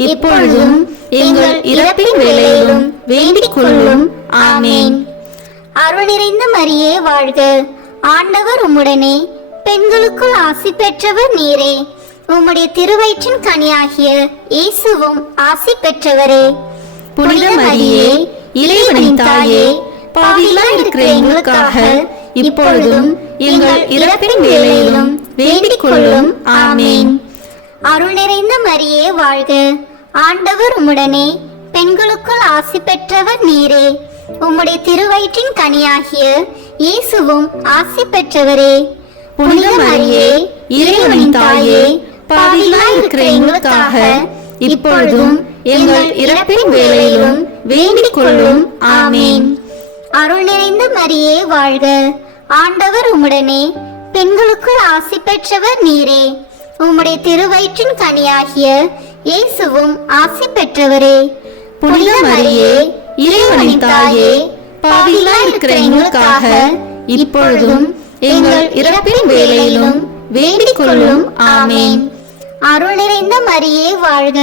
இப்பொழுதும் எங்கள் இறப்பின் வேளையிலும் வேண்டிக் கொள்ளும். ஆமேன். அருள் நிறைந்த மரியே வாழ்க. ஆண்டவர் உம்முடனே, பெண்களுக்குள் ஆசி பெற்றவர் நீரே. உம்முடைய திருவயிற்றின் கனியாகிய இயேசுவும் ஆசி பெற்றவரே. புனித மரியே, இறைவனின் தாயே, பாவிகளாய் இருக்கிற எங்களுக்காக இப்பொழுதும் எங்கள் இறப்பின் வேளையிலும் வேண்டிக் கொள்ளும். ஆமேன். அருள் நிறைந்த மரியே வாழ்க. ஆண்டவர் உம்முடனே, பெண்களுக்குள் ஆசி பெற்றவர் நீரே. உம்முடைய திருவயிற்றின் கனியாகிய இயேசுவும் ஆசி பெற்றவரே. புனித மரியே, இறைவனின் தாயே, பாவிகளாய் இருக்கிற எங்களுக்காக இப்பொழுதும் எங்கள் இறப்பின் வேளையிலும் வேண்டிக் கொள்ளும். ஆமேன். அருள் நிறைந்த மரியே வாழ்க. ஆண்டவர் உம்முடனே, பெண்களுக்குள் ஆசி பெற்றவர் நீரே. உம்முடைய திருவயிற்றின் கனியாகிய இயேசுவும் ஆசி பெற்றவரே. புனித மரியே, இறைவனின் தாயே, பாவிகளாய் இருக்கிற எங்களுக்காக இப்பொழுதும் எங்கள் இறப்பின் வேளையிலும் வேண்டிக் கொள்ளும். ஆமேன். அருள் நிறைந்த மரியே வாழ்க.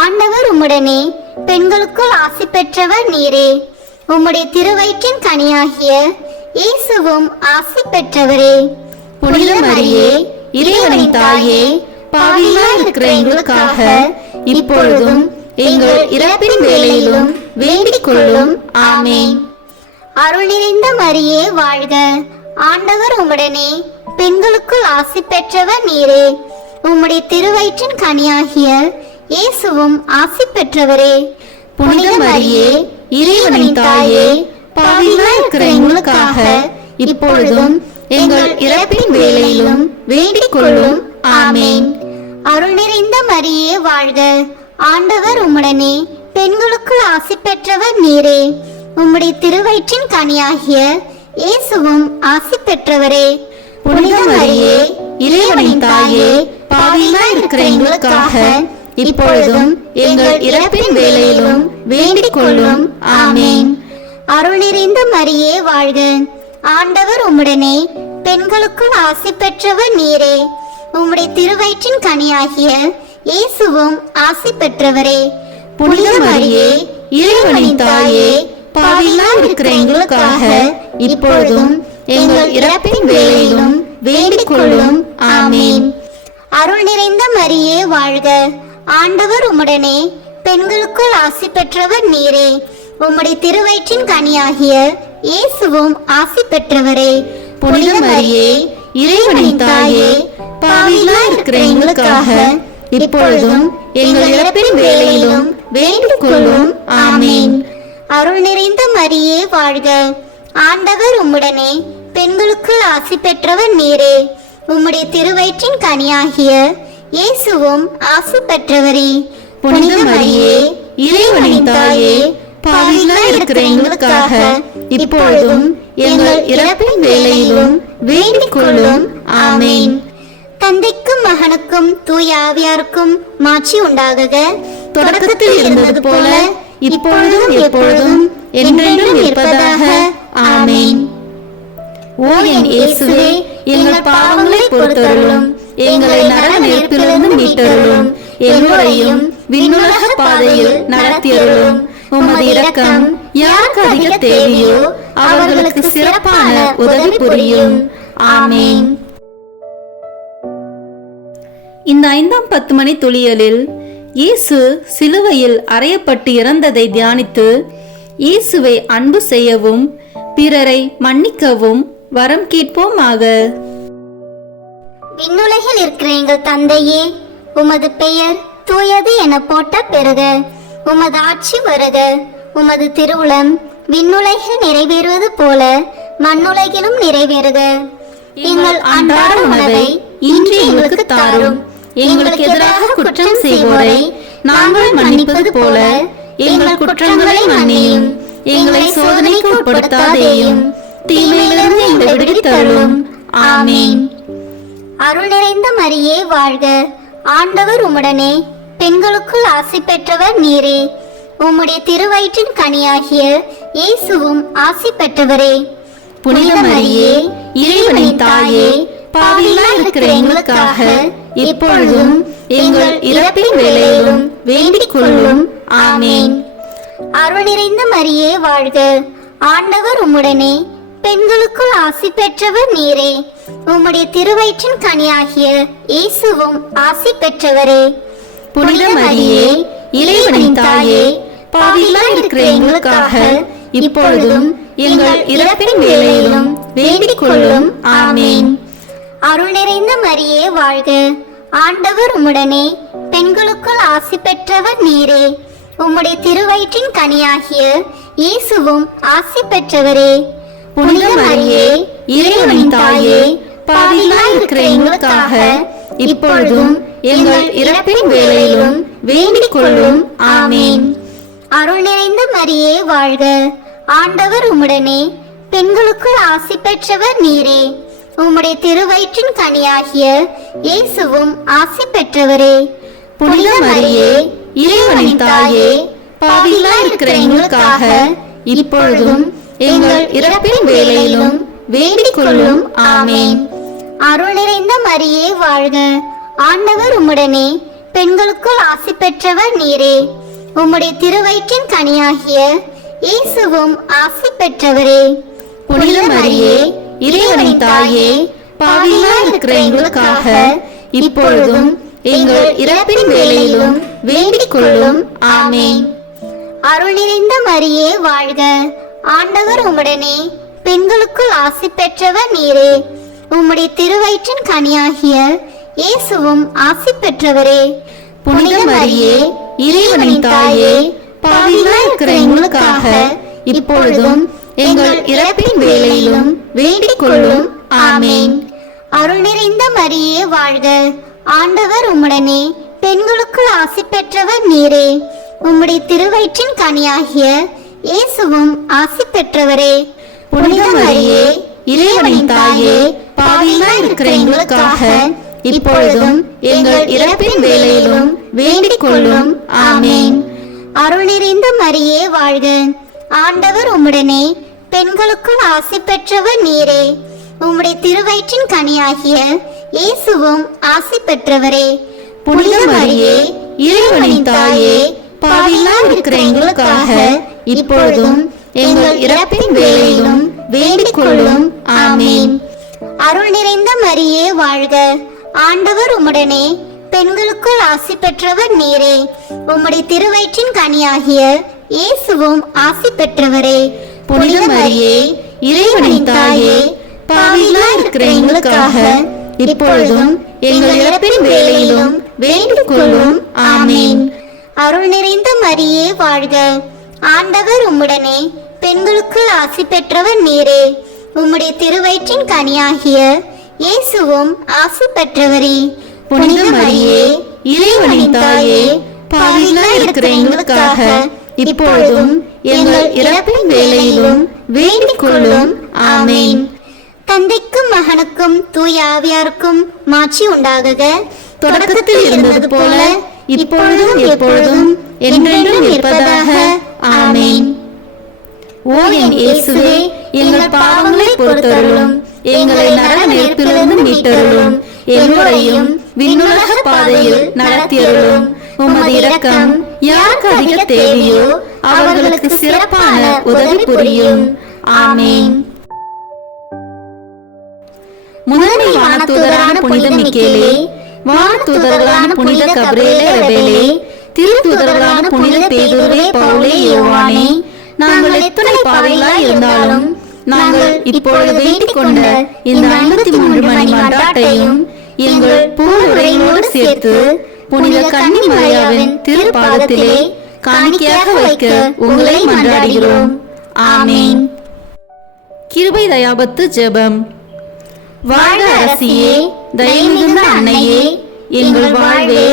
ஆண்டவர் உம்முடனே, பெண்களுக்குள் ஆசி பெற்றவர் நீரே. உம்முடைய திருவயிற்றின் கனியாகிய இயேசுவும் ஆசி பெற்றவரே. புனித மரியே, இறைவனின் தாயே, பாவிகளாய் இருக்கிற எங்களுக்காக இப்பொழுதும் எங்கள் இறப்பின் வேளையிலும் வேண்டிக் கொள்ளும். ஆமேன். அருள் நிறைந்த மரியே வாழ்க. ஆண்டவர் உம்முடனே, பெண்களுக்குள் ஆசி பெற்றவர் நீரே. உம்முடைய திருவயிற்றின் கனியாகிய இயேசுவும் ஆசி பெற்றவரே. புனித மரியே, இறைவனின் தாயே, பாவிகளாய் இருக்கிற எங்களுக்காக இப்பொழுதும் எங்கள் இறப்பின் வேளையிலும் வேண்டிக் கொள்ளும். ஆமேன். அருள் நிறைந்த மரியே வாழ்க. ஆண்டவர் உம்முடனே, பெண்களுக்குள் ஆசி பெற்றவர் நீரே. உம்முடைய திருவயிற்றின் கனியாகிய இயேசுவும் ஆசி பெற்றவரே. புனித மரியே இறைவனின் தாயே, பாவிகளாய் இருக்கிற எங்களுக்காக இப்பொழுதும் எங்கள் இறப்பின் வேளையிலும் வேண்டிக் கொள்ளும். ஆமென். அருள் நிறைந்த மரியே வாழ்க. ஆண்டவர் உம்முடனே, பெண்களுக்குள் ஆசி பெற்றவர் நீரே. உம்முடைய திருவயிற்றின் கனியாகிய இயேசுவும் ஆசி பெற்றவரே. புனித மரியே இறைவனின் தாயே, பாவிகளாய் இருக்கிற எங்களுக்காக இப்பொழுதும் எங்கள் இறப்பின் வேளையிலும் வேண்டிக் கொள்ளும். ஆமென். அருள் நிறைந்த மரியே வாழ்க. ஆண்டவர் உம்முடனே, பெண்களுக்குள் ஆசி பெற்றவர் நீரே. உம்முடைய திருவயிற்றின் கனியாகிய இயேசுவும் ஆசி பெற்றவரே. புனித மரியே இறைவனின் தாயே, பாவிகளாய் இருக்கிற எங்களுக்காக இப்பொழுதும் எங்கள் இறப்பின் வேளையிலும் வேண்டிக் கொள்ளும். ஆமென். அருள் நிறைந்த மரியே வாழ்க. ஆண்டவர் உம்முடனே, பெண்களுக்குள் ஆசி பெற்றவர் நீரே. உம்முடைய திருவயிற்றின் கனியாகிய இயேசுவும் ஆசி பெற்றவரே. புனித மரியே இறைவனின் தாயே, பாவிகளாய் இருக்கிற எங்களுக்காக இப்பொழுதும் எங்கள் இறப்பின் வேளையிலும் வேண்டிக் கொள்ளும். ஆமென். தந்தைக்கும் மகனுக்கும் தூய ஆவியாருக்கும் மாட்சி உண்டாகுக. தொடக்கத்தில் இருந்தது போல இப்பொழுதும் எப்பொழுதும் என்றென்றும் இருப்பதாக. ஆமென். ஓ என் இயேசுவே, எங்கள் பாவங்களை பொறுத்தருளும், எங்களை நரக நெருப்பிலிருந்து மீட்டருளும், எல்லோரையும் விண்ணுலக பாதையில் நடத்தியருளும். உமது இரக்கம் யாருக்கு அதிக தேவையோ அவர்களுக்கு சிறப்பான உதவி புரியும். ஆமென். இந்த 5ஆம் 10 மணி துளியலில் இயேசு சிலுவையில் அறையப்பட்டு இறந்ததை தியானித்து இயேசுவை அன்பு செய்யவும் பிறரை மன்னிக்கவும் வரம் கேட்போமாக. விண்ணுலகில் இருக்கிற எங்கள் தந்தையே, உமது பெயர் தூயது என போட்ட பெறுக. உமது ஆட்சி வருக. உமது திருவுளம் விண்ணுலகில் நிறைவேறுவது போல மண்ணுலகிலும் நிறைவேறுக. எங்கள் அன்றாட உணவை இன்று எங்களுக்கு தாரும். எங்களுக்கு எதிராக குற்றம் செய்வோரை நாங்கள் மன்னிப்பது போல எங்கள் குற்றங்களை மன்னியும். எங்களை சோதனைக்கு உட்படுத்தாதேயும், தீமையிலிருந்து எங்களை விடுவித்தருளும். ஆமென். அருள் நிறைந்த மரியே வாழ்க. ஆண்டவர் உம்முடனே, பெண்களுக்குள் ஆசி பெற்றவர் நீரே. உம்முடைய திருவயிற்றின் கனியாகிய இயேசுவும் ஆசி பெற்றவரே. புனித மரியே இறைவனின் தாயே, பாவிகளாய் இருக்கிற எங்களுக்காக இப்பொழுதும் எங்கள் இறப்பின் வேளையிலும் வேண்டிக் கொள்ளும். ஆமென். அருள் நிறைந்த மரியே வாழ்க. ஆண்டவர் உம்முடனே, பெண்களுக்குள் ஆசி பெற்றவர் நீரே. உம்முடைய திருவயிற்றின் கனியாகிய இயேசுவும் ஆசி பெற்றவரே. புனித மரியே இறைவனின் தாயே, பாவிகளாய் இருக்கிற எங்களுக்காக இப்பொழுதும் எங்கள் இறப்பின் வேளையிலும் வேண்டிக் கொள்ளும். ஆமென். அருள் நிறைந்த மரியே வாழ்க. ஆண்டவர் உம்முடனே, பெண்களுக்குள் ஆசி பெற்றவர் நீரே. உம்முடைய திருவயிற்றின் கனியாகிய இயேசுவும் ஆசி பெற்றவரே. புனித மரியே இறைவனின் தாயே, பாவிகளாய் இருக்கிற எங்களுக்காக இப்பொழுதும் எங்கள் இறப்பின் வேளையிலும் வேண்டிக் கொள்ளும். ஆமென். அருள் நிறைந்த மரியே வாழ்க. ஆண்டவர் உம்முடனே, பெண்களுக்குள் ஆசி பெற்றவர் நீரே. உம்முடைய திருவயிற்றின் கனியாகிய இயேசுவும் ஆசி பெற்றவரே. புனித மரியே இறைவனின் தாயே, பாவிகளாய் இருக்கிற எங்களுக்காக இப்பொழுதும் எங்கள் இறப்பின் வேளையிலும் வேண்டிக் கொள்ளும். ஆமென். அருள் நிறைந்த மரியே வாழ்க. ஆண்டவர் உம்முடனே, பெண்களுக்குள் ஆசி பெற்றவர் நீரே. உம்முடைய திருவயிற்றின் கனியாகிய இயேசுவும் ஆசி பெற்றவரே. புனித மரியே இறைவனின் தாயே, பாவிகளாய் இருக்கிற எங்களுக்காக இப்பொழுதும் எங்கள் இறப்பின் வேளையிலும் வேண்டிக் கொள்ளும். ஆமென். அருள் நிறைந்த மரியே வாழ்க. ஆண்டவர் உம்முடனே, பெண்களுக்குள் ஆசி பெற்றவர் நீரே. உம்முடைய திருவயிற்றின் கனியாகிய இயேசுவும் ஆசி பெற்றவரே. புனித மரியே இறைவனின் தாயே, பாவிகளாய் இருக்கிற எங்களுக்காக இப்பொழுதும் எங்கள் இறப்பின் வேளையிலும் வேண்டிக் கொள்ளும். ஆமென். அருள் நிறைந்த மரியே வாழ்க. ஆண்டவர் உம்முடனே, பெண்களுக்குள் ஆசி பெற்றவர் நீரே. உம்முடைய திருவயிற்றின் கனியாகிய இயேசுவும் ஆசி பெற்றவரே. புனித மரியே இறைவனின் தாயே, பாவிகளாய் இருக்கிற எங்களுக்காக இப்பொழுதும் எங்கள் இறப்பின் வேளையிலும் வேண்டிக் கொள்ளும். ஆமேன். அருள் நிறைந்த மரியே வாழ்க, ஆண்டவர் உம்முடனே, பெண்களுக்குள் ஆசி பெற்றவர் நீரே. உம்முடைய திருவயிற்றின் கனியாகிய இயேசுவும் ஆசி பெற்றவரே. புனித மரியே, இறைவனின் தாயே, பாவிகளாய் இருக்கிற எங்களுக்காக இப்பொழுதும் எங்கள் இறப்பின் வேளையிலும் வேண்டிக் கொள்ளும். ஆமேன். அருள் நிறைந்த மரியே வாழ்க, ஆண்டவர் உம்முடனே, பெண்களுக்குள் ஆசி பெற்றவர் நீரே. உம்முடைய திருவயிற்றின் கனியாகிய இயேசுவும் ஆசி பெற்றவரே. புனித மரியே, இறைவனின் தாயே, பாவிகளாய் இருக்கிற எங்களுக்காக இப்பொழுதும் எங்கள் இறப்பின் வேளையிலும் வேண்டிக் கொள்ளும். ஆமேன். அருள் நிறைந்த மரியே வாழ்க, ஆண்டவர் உம்முடனே, பெண்களுக்குள் ஆசி பெற்றவர் நீரே. உம்முடைய திருவயிற்றின் கனியாகிய இயேசுவும் ஆசி பெற்றவரே. புனித மரியே, இறைவனின் தாயே, பாவிகளாய் இருக்கிற எங்களுக்காக இப்பொழுதும் எங்கள் இறப்பின் வேளையிலும் வேண்டிக் கொள்ளும். ஆமேன். தந்தைக்கும் மகனுக்கும் தூய ஆவியாருக்கும் மாட்சி உண்டாகுக. தொடக்கத்தில் இருந்தது போல இப்பொழுதும் எப்பொழுதும் என்றென்றும் இருப்பதாக. ஆமேன். ஓ என் இயேசுவே, எங்கள் பாவங்களை பொறுத்தருளும், எங்களை நரக நெருப்பிலிருந்து மீட்டருளும், எல்லோரையும் விண்ணுலக பாதையில் நடத்தியருளும். உமது இரக்கம் யாருக்கு அதிக தேவையோ அவர்களுக்கு சிறப்பான உதவி புரியும். ஆமேன். முதன்மை வானதூதரான புனித மிக்கேலே, வானதூதர்களான புனித கபிரியேலே ரபேலே, திருத்தூதர்களான புனித பேதுருவே, பவுலே, யோவானே, நாங்கள் எத்தனை பாவிகளாய் இருந்தாலும் நாங்கள் இப்பொழுது வேண்டிக் கொண்ட இந்த 53 மணி மன்றாட்டையும் எங்கள் பூவுரையோடு சேர்த்து புனித கன்னி மரியாவின் திருப்பாதத்திலே காணிக்கையாக வைக்க உங்களை மன்றாடுகிறோம். ஆமேன். கிருபை தயாபத்து ஜெபம். வாழ்க அரசியே, தயமிகுந்த அன்னையே, எங்கள் வாழ்வே,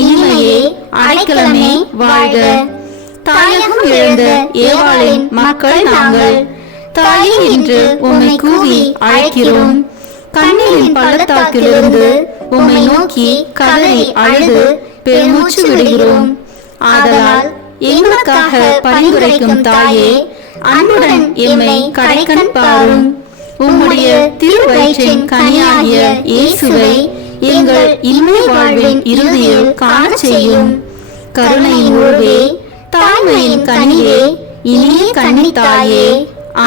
இனிமையே, அடைக்கலமே வாழ்க. தாயகம் இழந்த ஏவாளின் மக்கள் நாங்கள், தாயே என்று உம்மை கூவி அழைக்கிறோம். கண்ணீரின் பள்ளத்தாக்கிலிருந்து உம்மை நோக்கி கதறி அழுது பெருமூச்சு விடுகிறோம். ஆதலால் எங்களுக்காக பரிந்துரைக்கும் தாயே, அன்புடன் எம்மை கடைக்கண் பாரும். உம்முடைய திருவயிற்றின் கனியாகிய இயேசுவை எங்கள் இன்மை வாழ்வின் இறுதியில் காணச் செய்யும். கருணையின் உருவே, தாய்மையின் கனியே, இனிய கன்னி தாயே.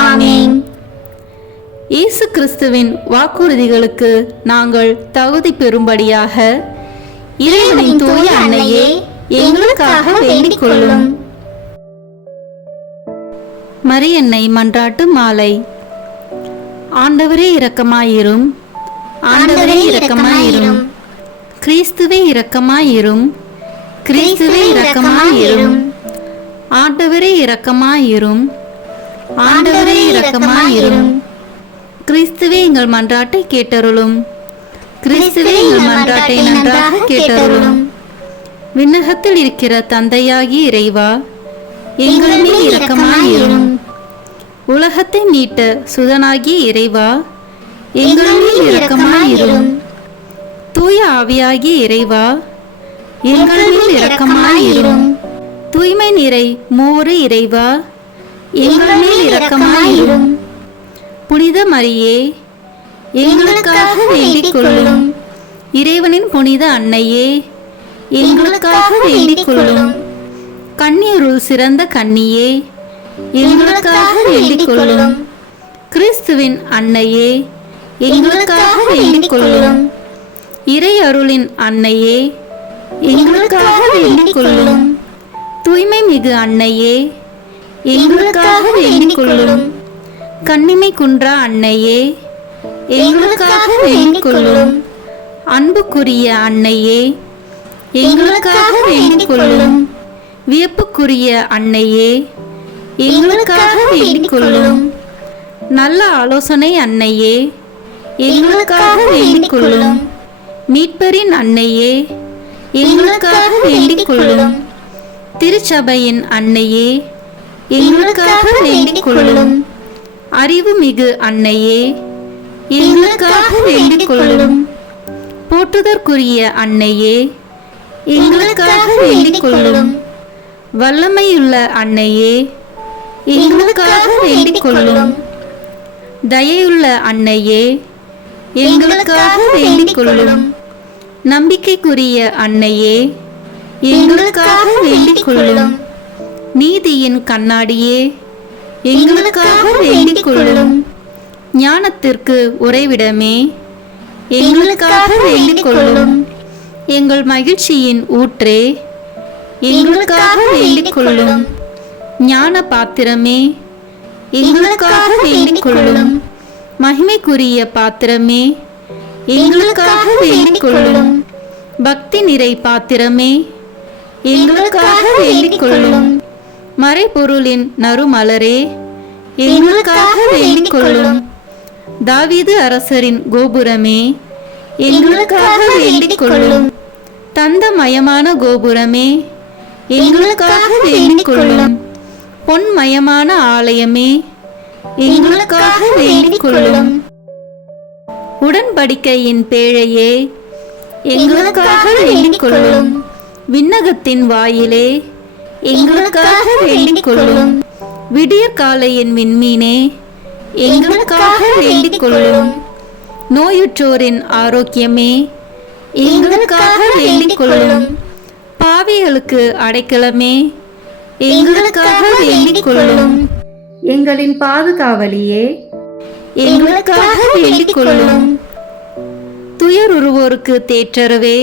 ஆமேன். இயேசு கிறிஸ்துவின் வாக்குறுதிகளுக்கு நாங்கள் தகுதி பெறும்படியாக இறைவனின் தூய அன்னையே, எங்களுக்காக வேண்டிக் கொள்ளும். மரியன்னை மன்றாட்டு மாலை. ஆண்டவரே இரக்கமாயிரும், ஆண்டவரே இரக்கமாயிரும், கிறிஸ்துவே இரக்கமாயிரும், கிறிஸ்துவே இரக்கமாயிரும், ஆண்டவரே இரக்கமாயிரும், ஆண்டவரே இரக்கமாயிரும். கிறிஸ்துவே எங்கள் மன்றாட்டை கேட்டருளும், கிறிஸ்துவே எங்கள் மன்றாட்டை நன்றாக கேட்டருளும். விண்ணகத்தில் இருக்கிற தந்தையாகிய இறைவா, எங்கள் மேல் இரக்கமாயிரும். உலகத்தை மீட்ட சுதனாகிய இறைவா, எங்கள் மேல் இரக்கமாயிரும். தூய ஆவியாகிய இறைவா, எங்கள் மேல் இரக்கமாயிரும். தூய்மை நிறை மூவரு இறைவா, எங்கள் மேல் இரக்கமாயிரும். புனித மரியே, எங்களுக்காக வேண்டிக் கொள்ளும். இறைவனின் புனித அன்னையே, எங்களுக்காக வேண்டிக் கொள்ளும். கன்னியருள் சிறந்த கன்னியே, எங்களுக்காக வேண்டிக் கொள்ளும். கிறிஸ்துவின் அன்னையே, எங்களுக்காக வேண்டிக் கொள்ளும். இறை அருளின் அன்னையே, எங்களுக்காக வேண்டிக் கொள்ளும். தூய்மை மிகு அன்னையே, எங்களுக்காக வேண்டிக் கொள்ளும். கன்னிமை குன்றா அன்னையே, எங்களுக்காக வேண்டிக் கொள்ளும். அன்புக்குரிய அன்னையே, எங்களுக்காக வேண்டிக் கொள்ளும். வியப்புக்குரிய அன்னையே, எங்களுக்காக வேண்டிக் கொள்ளும். நல்ல ஆலோசனை அன்னையே, எங்களுக்காக வேண்டிக் கொள்ளும். மீட்பரின் அன்னையே, எங்களுக்காக வேண்டிக் கொள்ளும். திருச்சபையின் அன்னையே, எங்களுக்காக வேண்டிக் கொள்ளும். அறிவு மிகு அன்னையே, எங்களுக்காக வேண்டிக் கொள்ளும். போற்றுதற்குரிய அன்னையே, எங்களுக்காக வேண்டிக் கொள்ளும். வல்லமையுள்ள அன்னையே, எங்களுக்காக வேண்டிக் கொள்ளும். தயையுள்ள அன்னையே, எங்களுக்காக வேண்டிக் கொள்ளும். நம்பிக்கைக்குரிய அன்னையே, எங்களுக்காக வேண்டிக் கொள்ளும். நீதியின் கண்ணாடியே, எங்களுக்காக வேண்டிக் கொள்ளும். ஞானத்திற்கு உறைவிடமே, எங்களுக்காக வேண்டிக் கொள்ளும். எங்கள் மகிழ்ச்சியின் ஊற்றே, எங்களுக்காக வேண்டிக் கொள்ளும். ஞான பாத்திரமே, எங்களுக்காக வேண்டிக் கொள்ளும். மகிமைக்குரிய பாத்திரமே, எங்களுக்காக வேண்டிக் கொள்ளும். பக்தி நிறை பாத்திரமே, எங்களுக்காக வேண்டிக் கொள்ளும். மறைபொருளின் நறுமலரே, எங்களுக்காக வேண்டிக் கொள்ளும். தாவீது அரசரின் கோபுரமே, எங்களுக்காக வேண்டிக் கொள்ளும். தந்தமயமான கோபுரமே, எங்களுக்காக வேண்டிக் கொள்ளும். பொன்மயமான ஆலயமே, எங்களுக்காக வேண்டிக் கொள்ளும். உடன்படிக்கையின் பேழையே, எங்களுக்காக வேண்டிக் கொள்ளும். விண்ணகத்தின் வாயிலே, எங்களுக்காக வேண்டிக் கொள்ளும். விடியற்காலையின் விண்மீனே, எங்களுக்காக வேண்டிக் கொள்ளும். நோயுற்றோரின் ஆரோக்கியமே, எங்களுக்காக வேண்டிக் கொள்ளும். பாவிகளுக்கு அடைக்கலமே, எங்களுக்காக வேண்டிக் கொள்ளும். எங்களின் பாதுகாவலியே, எங்களுக்காக வேண்டிக் கொள்ளும். துயருருவோருக்கு தேற்றரவே,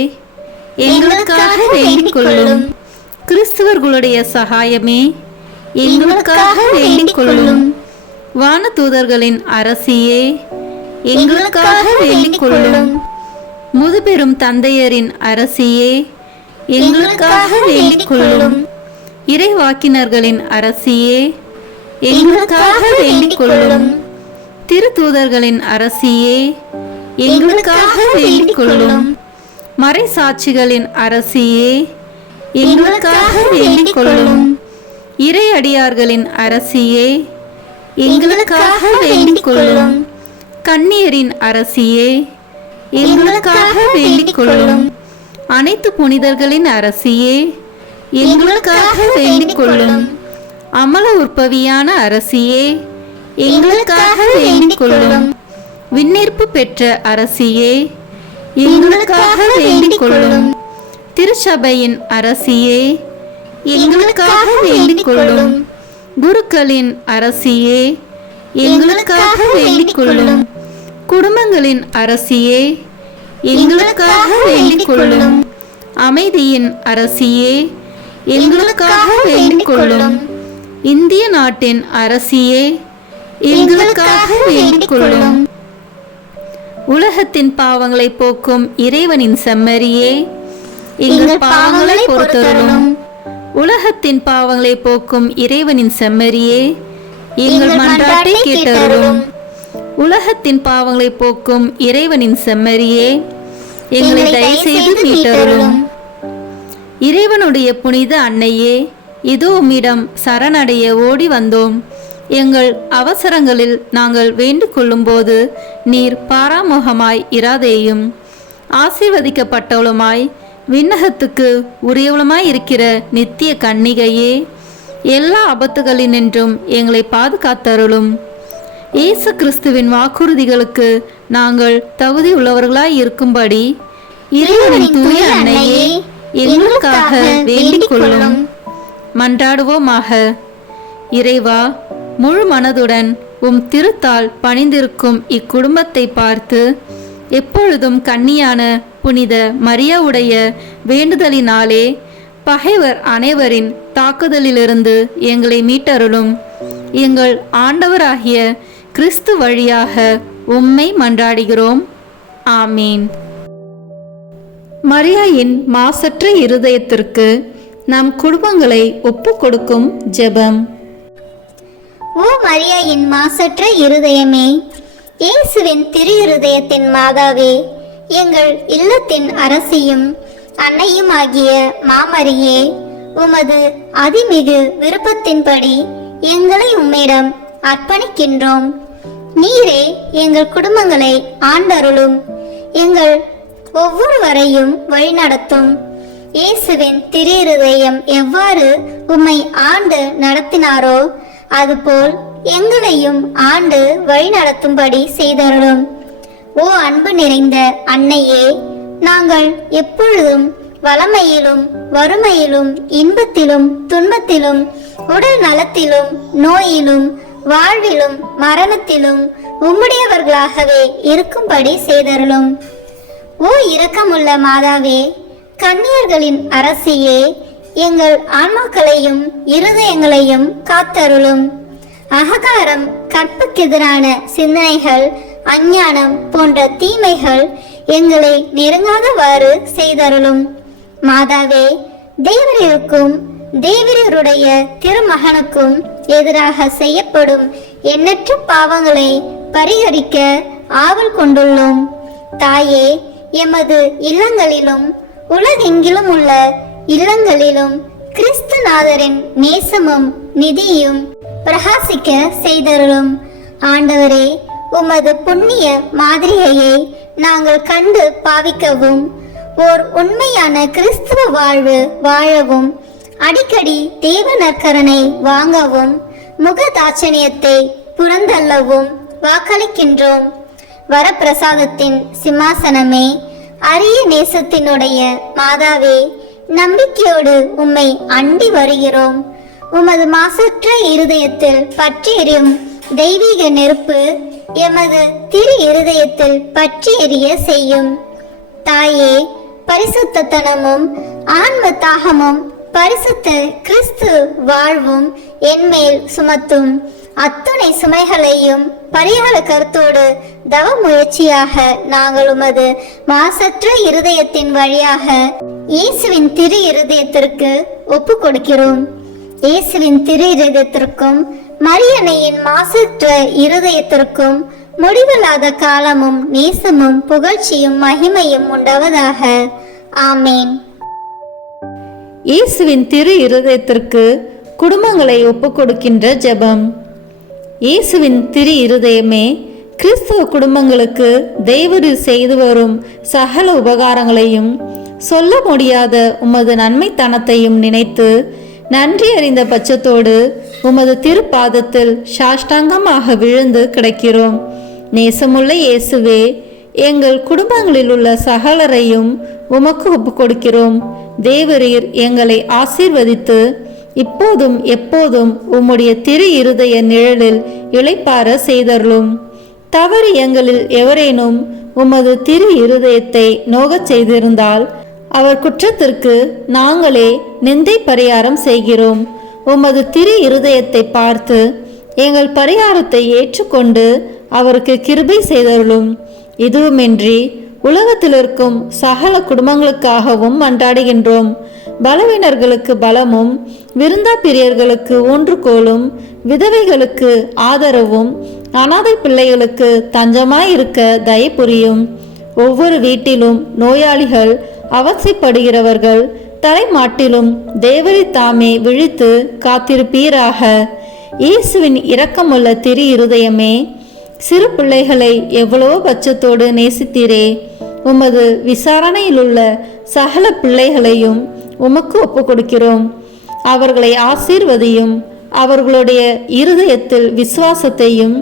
எங்களுக்காக வேண்டிக் கொள்ளும். கிறிஸ்துவர்களுடைய சகாயமே, எங்களுக்காக வேண்டிக் கொள்ளும். வானதூதர்களின் அரசியே, எங்களுக்காக வேண்டிக் கொள்ளும். முதுபெரும் தந்தையரின் அரசியே, எங்களுக்காக வேண்டிக் கொள்ளும். இறைவாக்கினர்களின் அரசியே, எங்களுக்காக வேண்டிக் கொள்ளும். திருத்தூதர்களின் அரசியே, எங்களுக்காக வேண்டிக் கொள்ளும். மறைசாட்சிகளின் அரசியே, எங்களுக்காக வேண்டிக் கொள்ளும். இறையடியார்களின் அரசியே, எங்களுக்காக வேண்டிக் கொள்ளும். கன்னியரின் அரசியே, எங்களுக்காக வேண்டிக் கொள்ளும். அனைத்து புனிதர்களின் அரசியே, எங்களுக்காக வேண்டிக் கொள்ளும். அமல உற்பவியான அரசியே, எங்களுக்காக வேண்டிக் கொள்ளும். விண்ணேற்பு பெற்ற அரசியே, எங்களுக்காக வேண்டிக் கொள்ளும். திருச்சபையின் அரசியே, எங்களுக்காக வேண்டிக் கொள்ளும். குருக்களின் அரசியே, எங்களுக்காக வேண்டிக் கொள்ளும். குடும்பங்களின் அரசியே, எங்களுக்காக வேண்டிக் கொள்ளும். அமைதியின் அரசியே, எங்களுக்காக வேண்டிக் கொள்ளும். இந்திய நாட்டின் அரசியே, எங்களுக்காக வேண்டிக் கொள்ளும். உலகத்தின் பாவங்களை போக்கும் இறைவனின் செம்மறியே, எங்கள் பாவங்களை பொறுத்தருளும். உலகத்தின் பாவங்களை போக்கும் இறைவனின் செம்மறியே, எங்கள் மன்றாட்டை கேட்டருளும். உலகத்தின் பாவங்களை போக்கும் இறைவனின் செம்மறியே, எங்களை தயவுசெய்து மீட்டருளும். இறைவனுடைய புனித அன்னையே, இதோ உம்மிடம் சரணடைய ஓடி வந்தோம். எங்கள் அவசரங்களில் நாங்கள் வேண்டிக் கொள்ளும்போது நீர் பாராமுகமாய் இராதேயும். ஆசீர்வதிக்கப்பட்டவளுமாய் விண்ணகத்துக்கு உரியவளுமாய் இருக்கிற நித்திய கன்னிகையே, எல்லா ஆபத்துகளினின்றும் எங்களை பாதுகாத்தருளும். இயேசு கிறிஸ்துவின் வாக்குறுதிகளுக்கு நாங்கள் தகுதி உள்ளவர்களாய் இருக்கும்படி இறைவனின் தூய அன்னையே, எங்களுக்காக வேண்டிக் கொள்ளும். மன்றாடுவோமாக. இறைவா, முழு மனதுடன் உம் திருத்தால் பணிந்திருக்கும் இக்குடும்பத்தை பார்த்து எப்பொழுதும் கன்னியான புனித மரியாவுடைய வேண்டுதலினாலே பகைவர் அனைவரின் தாக்குதலிலிருந்து எங்களை மீட்டருளும். எங்கள் ஆண்டவராகிய கிறிஸ்து வழியாக உம்மை மன்றாடுகிறோம். ஆமீன். மரியாயின் மாசற்ற இருதயத்திற்கு நம் குடும்பங்களை ஒப்பு கொடுக்கும் ஜெபம். ஓ மரியாயின் மாசற்ற இருதயமே, இயேசுவின் திரு இருதயத்தின் மாதாவே, எங்கள் இல்லத்தின் அரசியும் அன்னையுமாகிய மாமரியே, உமது அதிமிகு விருப்பத்தின்படி எங்களை உம்மிடம் அர்ப்பணிக்கின்றோம். நீரே எங்கள் குடும்பங்களை ஆண்டருளும், எங்கள் ஒவ்வொருவரையும் வழிநடத்தும். இயேசுவின் திரு இருதயம் எவ்வாறு உம்மை ஆண்டு நடத்தினாரோ அதுபோல் எங்களையும் ஆண்டு வழிநடத்தும்படி செய்தருளும். ஓ அன்பு நிறைந்த அன்னையே, நாங்கள் எப்பொழுதும் வளமையிலும் வறுமையிலும் இன்பத்திலும் துன்பத்திலும் உடல் நலத்திலும் நோயிலும் வாழ்விலும் மரணத்திலும் உம்முடையவர்களாகவே இருக்கும்படி செய்தருளும். ஓ இரக்கமுள்ள மாதாவே, கன்னியர்களின் அரசியே, எங்கள் ஆன்மாக்களையும் இருதயங்களையும் காத்தருளும். அகங்காரம், கற்புக்கெதிரான சிந்தனைகள், அஞ்ஞானம் போன்ற தீமைகள் எங்களை நெருங்காதவாறு செய்தருளும். மாதாவே, தேவரீருக்கும் தேவரீருடைய திருமகனுக்கும் எதிராக செய்யப்படும் எண்ணற்ற பாவங்களை பரிகரிக்க ஆவல் கொண்டுள்ளோம். தாயே, எமது இல்லங்களிலும் உலகெங்கிலும் உள்ள இல்லங்களிலும் கிறிஸ்துநாதரின் நேசமும் நிதியும் பிரகாசிக்க செய்தருளும். ஆண்டவரே, உமது புண்ணிய மாதிரியை நாங்கள் கண்டு பாவிக்கவும், ஓர் உண்மையான கிறிஸ்துவ வாழ்வு வாழவும், அடிக்கடி தேவ நற்கரனை வாங்கவும், முகதாட்சணியத்தை புறந்தள்ளவும் வாக்களிக்கின்றோம். வரப்பிரசாதத்தின் சிம்மாசனமே, அரிய நேசத்தினுடைய மாதாவே, நம்பிக்கையோடு உம்மை அண்டி வருகிறோம். உமது மாசற்ற இருதயத்தில் பற்றி எரியும் தெய்வீக நெருப்பு எமது திரு இருதயத்தில் பற்றி எரிய செய்யும். தாயே, பரிசுத்தனமும் ஆன்ம தாகமும் பரிசுத்த கிறிஸ்து வாழ்வும் என்மேல் சுமத்தும். அத்துணை சுமைகளையும் பரிகார கருத்தோடு தவ முயற்சியாக நாங்கள் உமது மாசற்ற இருதயத்தின் வழியாக இயேசுவின் திரு இருதயத்திற்கு ஒப்பு கொடுக்கிறோம். இயேசுவின் திரு இருதயத்திற்கும் மரியன்னையின் மாசற்ற இருதயத்திற்கும் முடிவில்லாத காலமும் நேசமும் புகழ்ச்சியும் மகிமையும் உண்டாவதாக. ஆமேன். இயேசுவின் திரு இருதயத்திற்கு குடும்பங்களை ஒப்புக் கொடுக்கின்ற ஜெபம். இயேசுவின் திரு இருதயமே, கிறிஸ்தவ குடும்பங்களுக்கு தேவரீர் செய்து வரும் சகல உபகாரங்களையும் சொல்ல முடியாத உமது நன்மைத்தனத்தையும் நினைத்து நன்றி அறிந்த பட்சத்தோடு உமது திருப்பாதத்தில் சாஷ்டாங்கமாக விழுந்து கிடக்கிறோம். நேசமுள்ள இயேசுவே, எங்கள் குடும்பங்களில் உள்ள சகலரையும் உமக்கு ஒப்பு கொடுக்கிறோம். தேவரீர் எங்களை ஆசீர்வதித்து இப்போதும் எப்போதும் உம்முடைய திரு இருதய நிழலில் இளைப்பார செய்தருளும். தவறு எங்களில் எவரேனும் உமது திரு இருதயத்தை நோகச் செய்திருந்தால் அவர் குற்றத்திற்கு நாங்களே நிந்தை பரிகாரம் செய்கிறோம். உமது திரு இருதயத்தை பார்த்து எங்கள் பரிகாரத்தை ஏற்றுக்கொண்டு அவருக்கு கிருபை செய்தருளும். இதுவுமின்றி உலகத்தில் இருக்கும் சகல குடும்பங்களுக்காகவும் மன்றாடுகின்றோம். பலவீனர்களுக்கு பலமும், விருந்தா பிரியர்களுக்கு ஊன்றுகோலும், விதவைகளுக்கு ஆதரவும், அனாதை பிள்ளைகளுக்கு தஞ்சமாயிருக்க தயை புரியும். ஒவ்வொரு வீட்டிலும் நோயாளிகள், அவசைப்படுகிறவர்கள் தலைமாட்டிலும் தேவரை தாமே விழித்து காத்திருப்பீராக. இயேசுவின் இரக்கமுள்ள திரு இருதயமே, சிறு பிள்ளைகளை எவ்வளவோ பட்சத்தோடு நேசித்தீரே. உமது விசாரணையிலுள்ள சகல பிள்ளைகளையும் உமக்கு ஒப்பு கொடுக்கிறோம். அவர்களை ஆசீர்வதியும். அவர்களுடைய இருதயத்தில் விசுவாசத்தையும்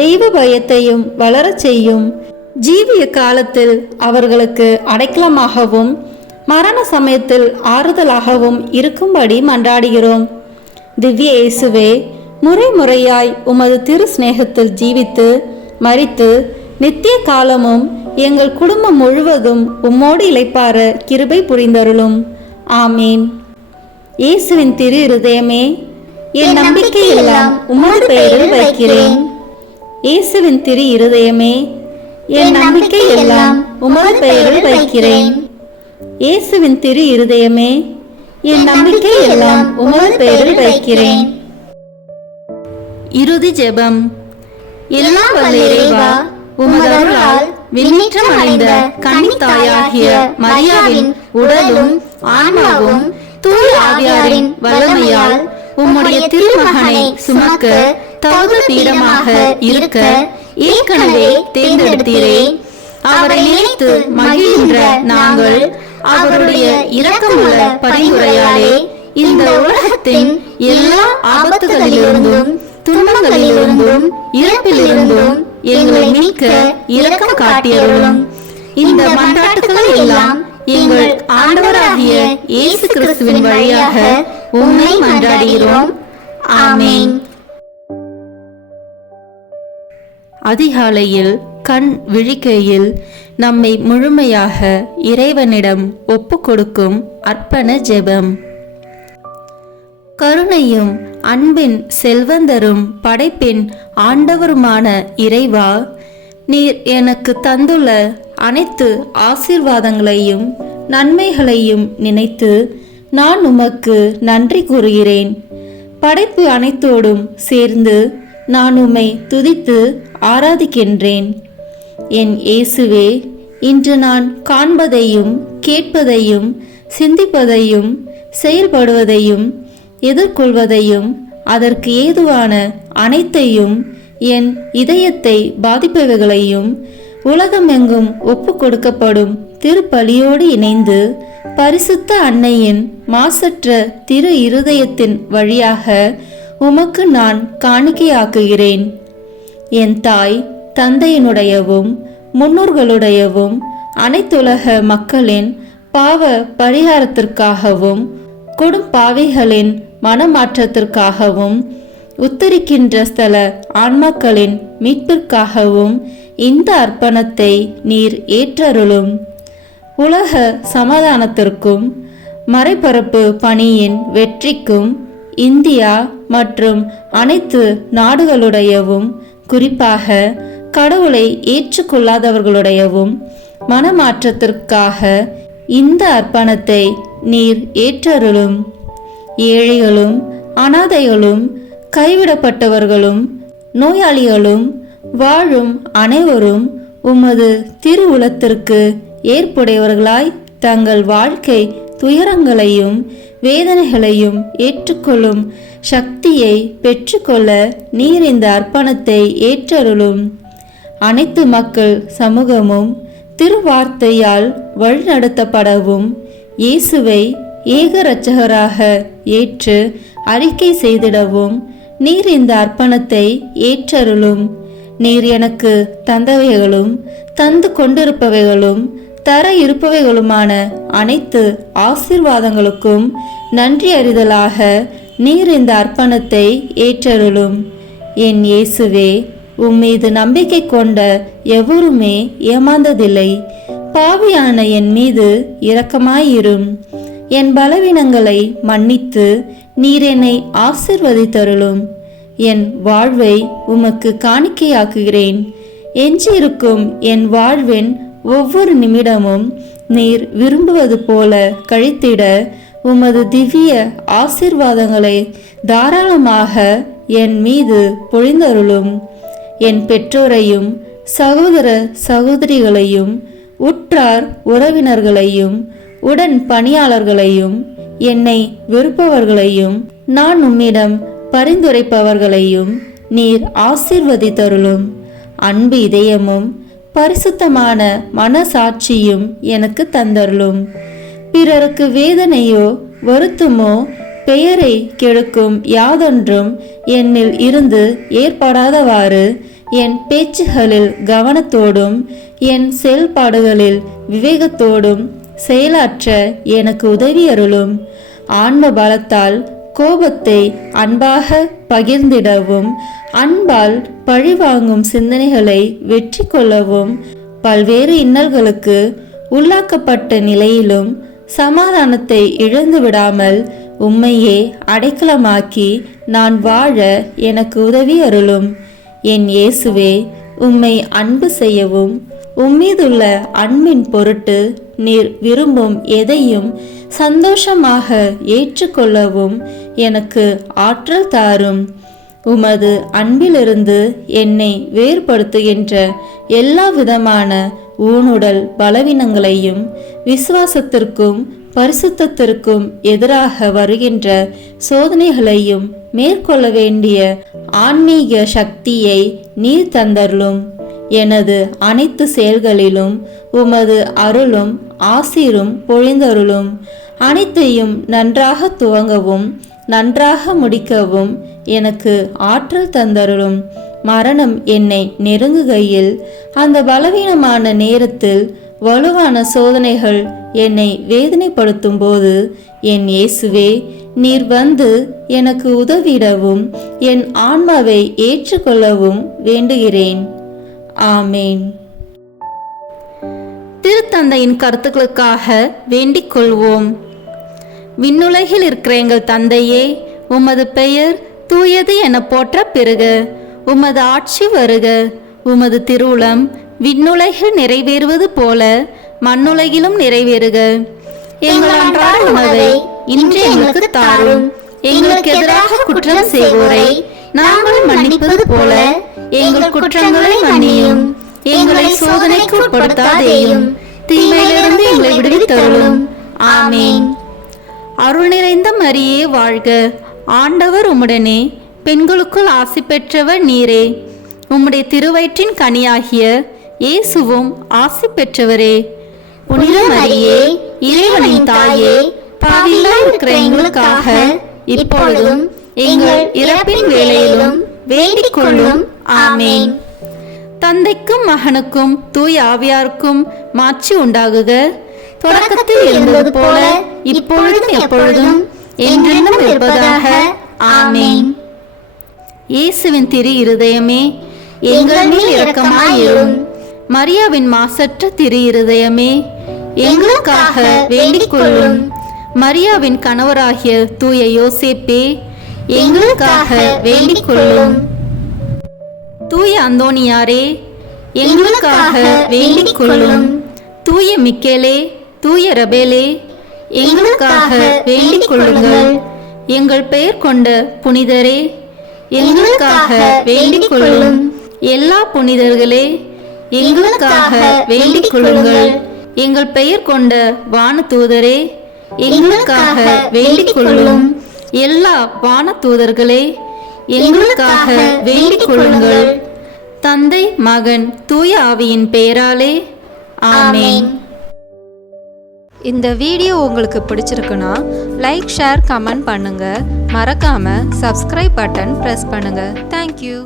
தெய்வ பயத்தையும் வளரச் செய்யும். ஜீவிய காலத்தில் அவர்களுக்கு அடைக்கலமாகவும் மரண சமயத்தில் ஆறுதலாகவும் இருக்கும்படி மன்றாடுகிறோம். திவ்ய இயேசுவே, முறை முறையாய் உமது திரு சிநேகத்தில் ஜீவித்து மரித்து நித்திய காலமும் எங்கள் குடும்பம் முழுவதும் உம்மோடு இளைப்பார கிருபை புரிந்தருளும். ஆமீன். இயேசுவின் திரு இருதயமே, என் நம்பிக்கை எல்லாம் உமது பெயரில் வைக்கிறேன். இயேசுவின் திரு இருதயமே, என் நம்பிக்கை எல்லாம் உமது பெயரில் வைக்கிறேன். இயேசுவின் திரு இருதயமே, என் நம்பிக்கை எல்லாம் உமது பெயரில் வைக்கிறேன். இறுதி ஜெபம். எல்லாம் வல்ல இறைவா, உமது அருளால் விண்ணேற்றம் அடைந்த கன்னித்தாயாகிய மரியாவின் உடலும் ஆன்மாவும் தூய ஆவியாரின் வல்லமையால் உம்முடைய திருமகனை சுமக்க தகுந்த பீடமாக இருக்க ஏற்கனவே தேர்ந்தெடுத்தீரே. அவரை நினைத்து மகிழ்கின்ற நாங்கள் அவருடைய இரக்கமுள்ள பரிந்துரையாலே இந்த உலகத்தின் எல்லா ஆபத்துகளிலிருந்தும் துன்பங்களிலிருந்தும் இறப்பிலிருந்தும் எங்களை மீட்க இரக்கம் காட்டியருளும். இந்த மன்றாட்டுகளை எல்லாம் எங்கள் ஆண்டவராகிய இயேசு கிறிஸ்துவின் வழியாக உம்மை மன்றாடுகிறோம். ஆமென். அதிகாலையில் கண் விழிக்கையில் நம்மை முழுமையாக இறைவனிடம் ஒப்பு கொடுக்கும் அர்ப்பண ஜெபம். கருணையும் அன்பின் செல்வந்தரும் படைப்பின் ஆண்டவருமான இறைவா, நீர் எனக்கு தந்துள்ள அனைத்து ஆசீர்வாதங்களையும் நன்மைகளையும் நினைத்து நான் உமக்கு நன்றி கூறுகிறேன். படைப்பு அனைத்தோடும் சேர்ந்து நான் உம்மை துதித்து ஆராதிக்கின்றேன். என் இயேசுவே, இன்று நான் காண்பதையும் கேட்பதையும் சிந்திப்பதையும் செயல்படுவதையும் எதிர்கொள்வதையும் அதற்கு ஏதுவான அனைத்தையும் என் இதயத்தை பாதிப்பவைகளையும் உலகமெங்கும் ஒப்பு கொடுக்கப்படும் திருப்பலியோடு இணைந்து பரிசுத்த அன்னையின் மாசற்ற திரு இருதயத்தின் வழியாக உமக்கு நான் காணிக்கையாக்குகிறேன். என் தாய் தந்தையினுடையவும் முன்னோர்களுடையவும் அனைத்துலக மக்களின் பாவ பரிகாரத்திற்காகவும் கொடும் பாவிகளின் மனமாற்றத்திற்காகவும் உத்தரிக்கின்ற ஸ்தல ஆன்மாக்களின் மீட்பிற்காகவும் இந்த அர்ப்பணத்தை நீர் ஏற்றருளும். உலக சமாதானத்திற்கும் மறைபரப்பு பணியின் வெற்றிக்கும் இந்தியா மற்றும் அனைத்து நாடுகளுடையவும் குறிப்பாக கடவுளை ஏற்றுக்கொள்ளாதவர்களுடையவும் மனமாற்றத்திற்காக இந்த அர்ப்பணத்தை நீர் ஏற்றருளும். ஏழைகளும் அனாதைகளும் கைவிடப்பட்டவர்களும் நோயாளிகளும் வாழும் அனைவரும் உமது திருவுளத்திற்கு ஏற்புடையவர்களாய் தங்கள் வாழ்க்கை துயரங்களையும் வேதனைகளையும் ஏற்றுக்கொள்ளும் சக்தியை பெற்றுக்கொள்ள நீர் இந்த அர்ப்பணத்தை ஏற்றருளும். அனைத்து மக்கள் சமூகமும் திருவார்த்தையால் வழிநடத்தப்படவும் இயேசுவை ஏக இரட்சகராக ஏற்று அறிக்கை செய்திடவும் நீர் இந்த அர்ப்பணத்தை ஏற்றருளும். நீர் எனக்கு தந்தவைகளும் தந்து கொண்டிருப்பவைகளும் தர இருப்பவைகளுமான அனைத்து ஆசீர்வாதங்களுக்கும் நன்றி அறிதலாக நீர் இந்த அர்ப்பணத்தை ஏற்றருளும். என் இயேசுவே, உம்மீது நம்பிக்கை கொண்ட எவருமே ஏமாந்ததில்லை. பாவியான என் மீது இரக்கமாயிரும். என் பலவீனங்களை மன்னித்து நீர் என்னை ஆசிர்வதித்தருளும். என் வாழ்வை உமக்கு காணிக்கையாக்குகிறேன். எஞ்சியிருக்கும் என் வாழ்வின் ஒவ்வொரு நிமிடமும் நீர் விரும்புவது போல கழித்திட உமது திவ்ய ஆசீர்வாதங்களை தாராளமாக என் மீது பொழிந்தருளும். என் பெற்றோரையும் சகோதர சகோதரிகளையும் உற்றார் உறவினர்களையும் உடன் பணியாளர்களையும் என்னை வெறுப்பவர்களையும் நான் உம்மிடம் பரிந்துரைப்பவர்களையும் நீர் ஆசீர்வதித்தருளும். அன்பு இதயமும் பரிசுத்தமான மனசாட்சியும் எனக்கு தந்தருளும். பிறருக்கு வேதனையோ வருத்தமோ பெயரை கெடுக்கும் யாதொன்றும் என்னில் இருந்து ஏற்படாதவாறு என் பேச்சுகளில் கவனத்தோடும் என் செயல்பாடுகளில் விவேகத்தோடும் செயலாற்ற எனக்கு உதவி அருளும். ஆன்ம பலத்தால் கோபத்தை அன்பாக பகிர்ந்திடவும் அன்பால் பழிவாங்கும் சிந்தனைகளை வெற்றி கொள்ளவும் பல்வேறு இன்னல்களுக்கு உள்ளாக்கப்பட்ட நிலையிலும் சமாதானத்தை இழந்து விடாமல் உம்மையே அடைக்கலமாக்கி நான் வாழ எனக்கு உதவி அருளும். என் இயேசுவே, உம்மை அன்பு செய்யவும் உம்மீதுள்ள அன்பின் பொருட்டு நீர் விரும்பும் எதையும் சந்தோஷமாக ஏற்றுக்கொள்ளவும் எனக்கு ஆற்றல் தாரும். உமது அன்பிலிருந்து என்னை வேறுபடுத்துகின்ற எல்லா விதமான ஊனுடல் பலவீனங்களையும் விசுவாசத்திற்கும் பரிசுத்தத்திற்கும் எதிராக வருகின்ற சோதனைகளையும் மேற்கொள்ள வேண்டிய ஆன்மீக சக்தியை நீர் தந்தருளும். எனது அனைத்து செயல்களிலும் உமது அருளும் ஆசீரும் பொழிந்தருளும். அனைத்தையும் நன்றாக துவங்கவும் நன்றாக முடிக்கவும் எனக்கு ஆற்றல் தந்தருளும். மரணம் என்னை நெருங்குகையில் அந்த பலவீனமான நேரத்தில் வலுவான சோதனைகள் என்னை வேதனைப்படுத்தும் போது என் இயேசுவே, நீர் வந்து எனக்கு உதவிடவும் என் ஆன்மாவை ஏற்றுக்கொள்ளவும் வேண்டுகிறேன். ஆமேன். திருத்தந்தையின் கருத்துக்களுக்காக வேண்டிக் கொள்வோம். விண்ணுலகில் இருக்கிற எங்கள் தந்தையே, உமது பெயர் தூயது என போற்ற பெறுக. உமது ஆட்சி வருக. உமது திருவுளம் விண்ணுலகில் நிறைவேறுவது போல மண்ணுலகிலும் நிறைவேறுக. எங்கள் அன்றாட உணவை இன்று எங்களுக்கு தாரும். எங்களுக்கு எதிராக குற்றம் செய்வோரை நாங்கள் மன்னிப்பது போல எங்கள் குற்றங்களை மன்னியும். எங்களை சோதனைக்கு உட்படுத்தாதேயும், தீமையிலிருந்து எங்களை விடுவித்தருளும். ஆமேன். அருள் நிறைந்த மரியே வாழ்க. ஆண்டவர் உம்முடனே, பெண்களுக்குள் ஆசி பெற்றவர் நீரே. உம்முடைய திருவயிற்றின் கனியாகிய இயேசுவும் ஆசி பெற்றவரே. புனித மரியே, இறைவனின் தாயே, பாவிகளாய் இருக்கிற எங்களுக்காக இப்பொழுதும் எங்கள் இறப்பின் வேளையிலும் வேண்டிக் கொள்ளும். ஆமேன். தந்தைக்கும் மகனுக்கும் தூய ஆவியாருக்கும் மாட்சி உண்டாகுக. தொடக்கத்தில் இருந்தது போல இப்பொழுதும் எப்பொழுதும் என்றென்றும் இருப்பதாக. ஆமேன். இயேசுவின் திரு இருதயமே, எங்கள் மேல் இரக்கமாயிரும். மரியாவின் மாசற்ற திரு இருதயமே, எங்களுக்காக வேண்டிக் கொள்ளும். மரியாவின் கணவராகிய தூய யோசேப்பே, எங்களுக்காக வேண்டிக் கொள்ளும். தூய அந்தோனியாரே, எங்களுக்காக வேண்டிக் கொள்ளும். தூய மிக்கேலே, தூய ரபேலே, எங்களுக்காக வேண்டிக் கொள்ளுங்கள். எங்கள் பெயர் கொண்ட புனிதரே, எங்களுக்காக வேண்டிக் கொள்ளும். எல்லா புனிதர்களே, எங்களுக்காக வேண்டிக் கொள்ளுங்கள். எங்கள் பெயர் கொண்ட வானதூதரே, எங்களுக்காக வேண்டிக் கொள்ளும். எல்லா வானதூதர்களே, எங்களுக்காக வேண்டிக் கொள்ளுங்கள். தந்தை, மகன், தூய ஆவியின் பெயராலே. ஆமேன். இந்த வீடியோ உங்களுக்கு பிடிச்சிருக்குன்னா லைக், ஷேர், கமெண்ட் பண்ணுங்க. மறக்காம சப்ஸ்கிரைப் பட்டன் பிரஸ் பண்ணுங்க. தேங்க்யூ.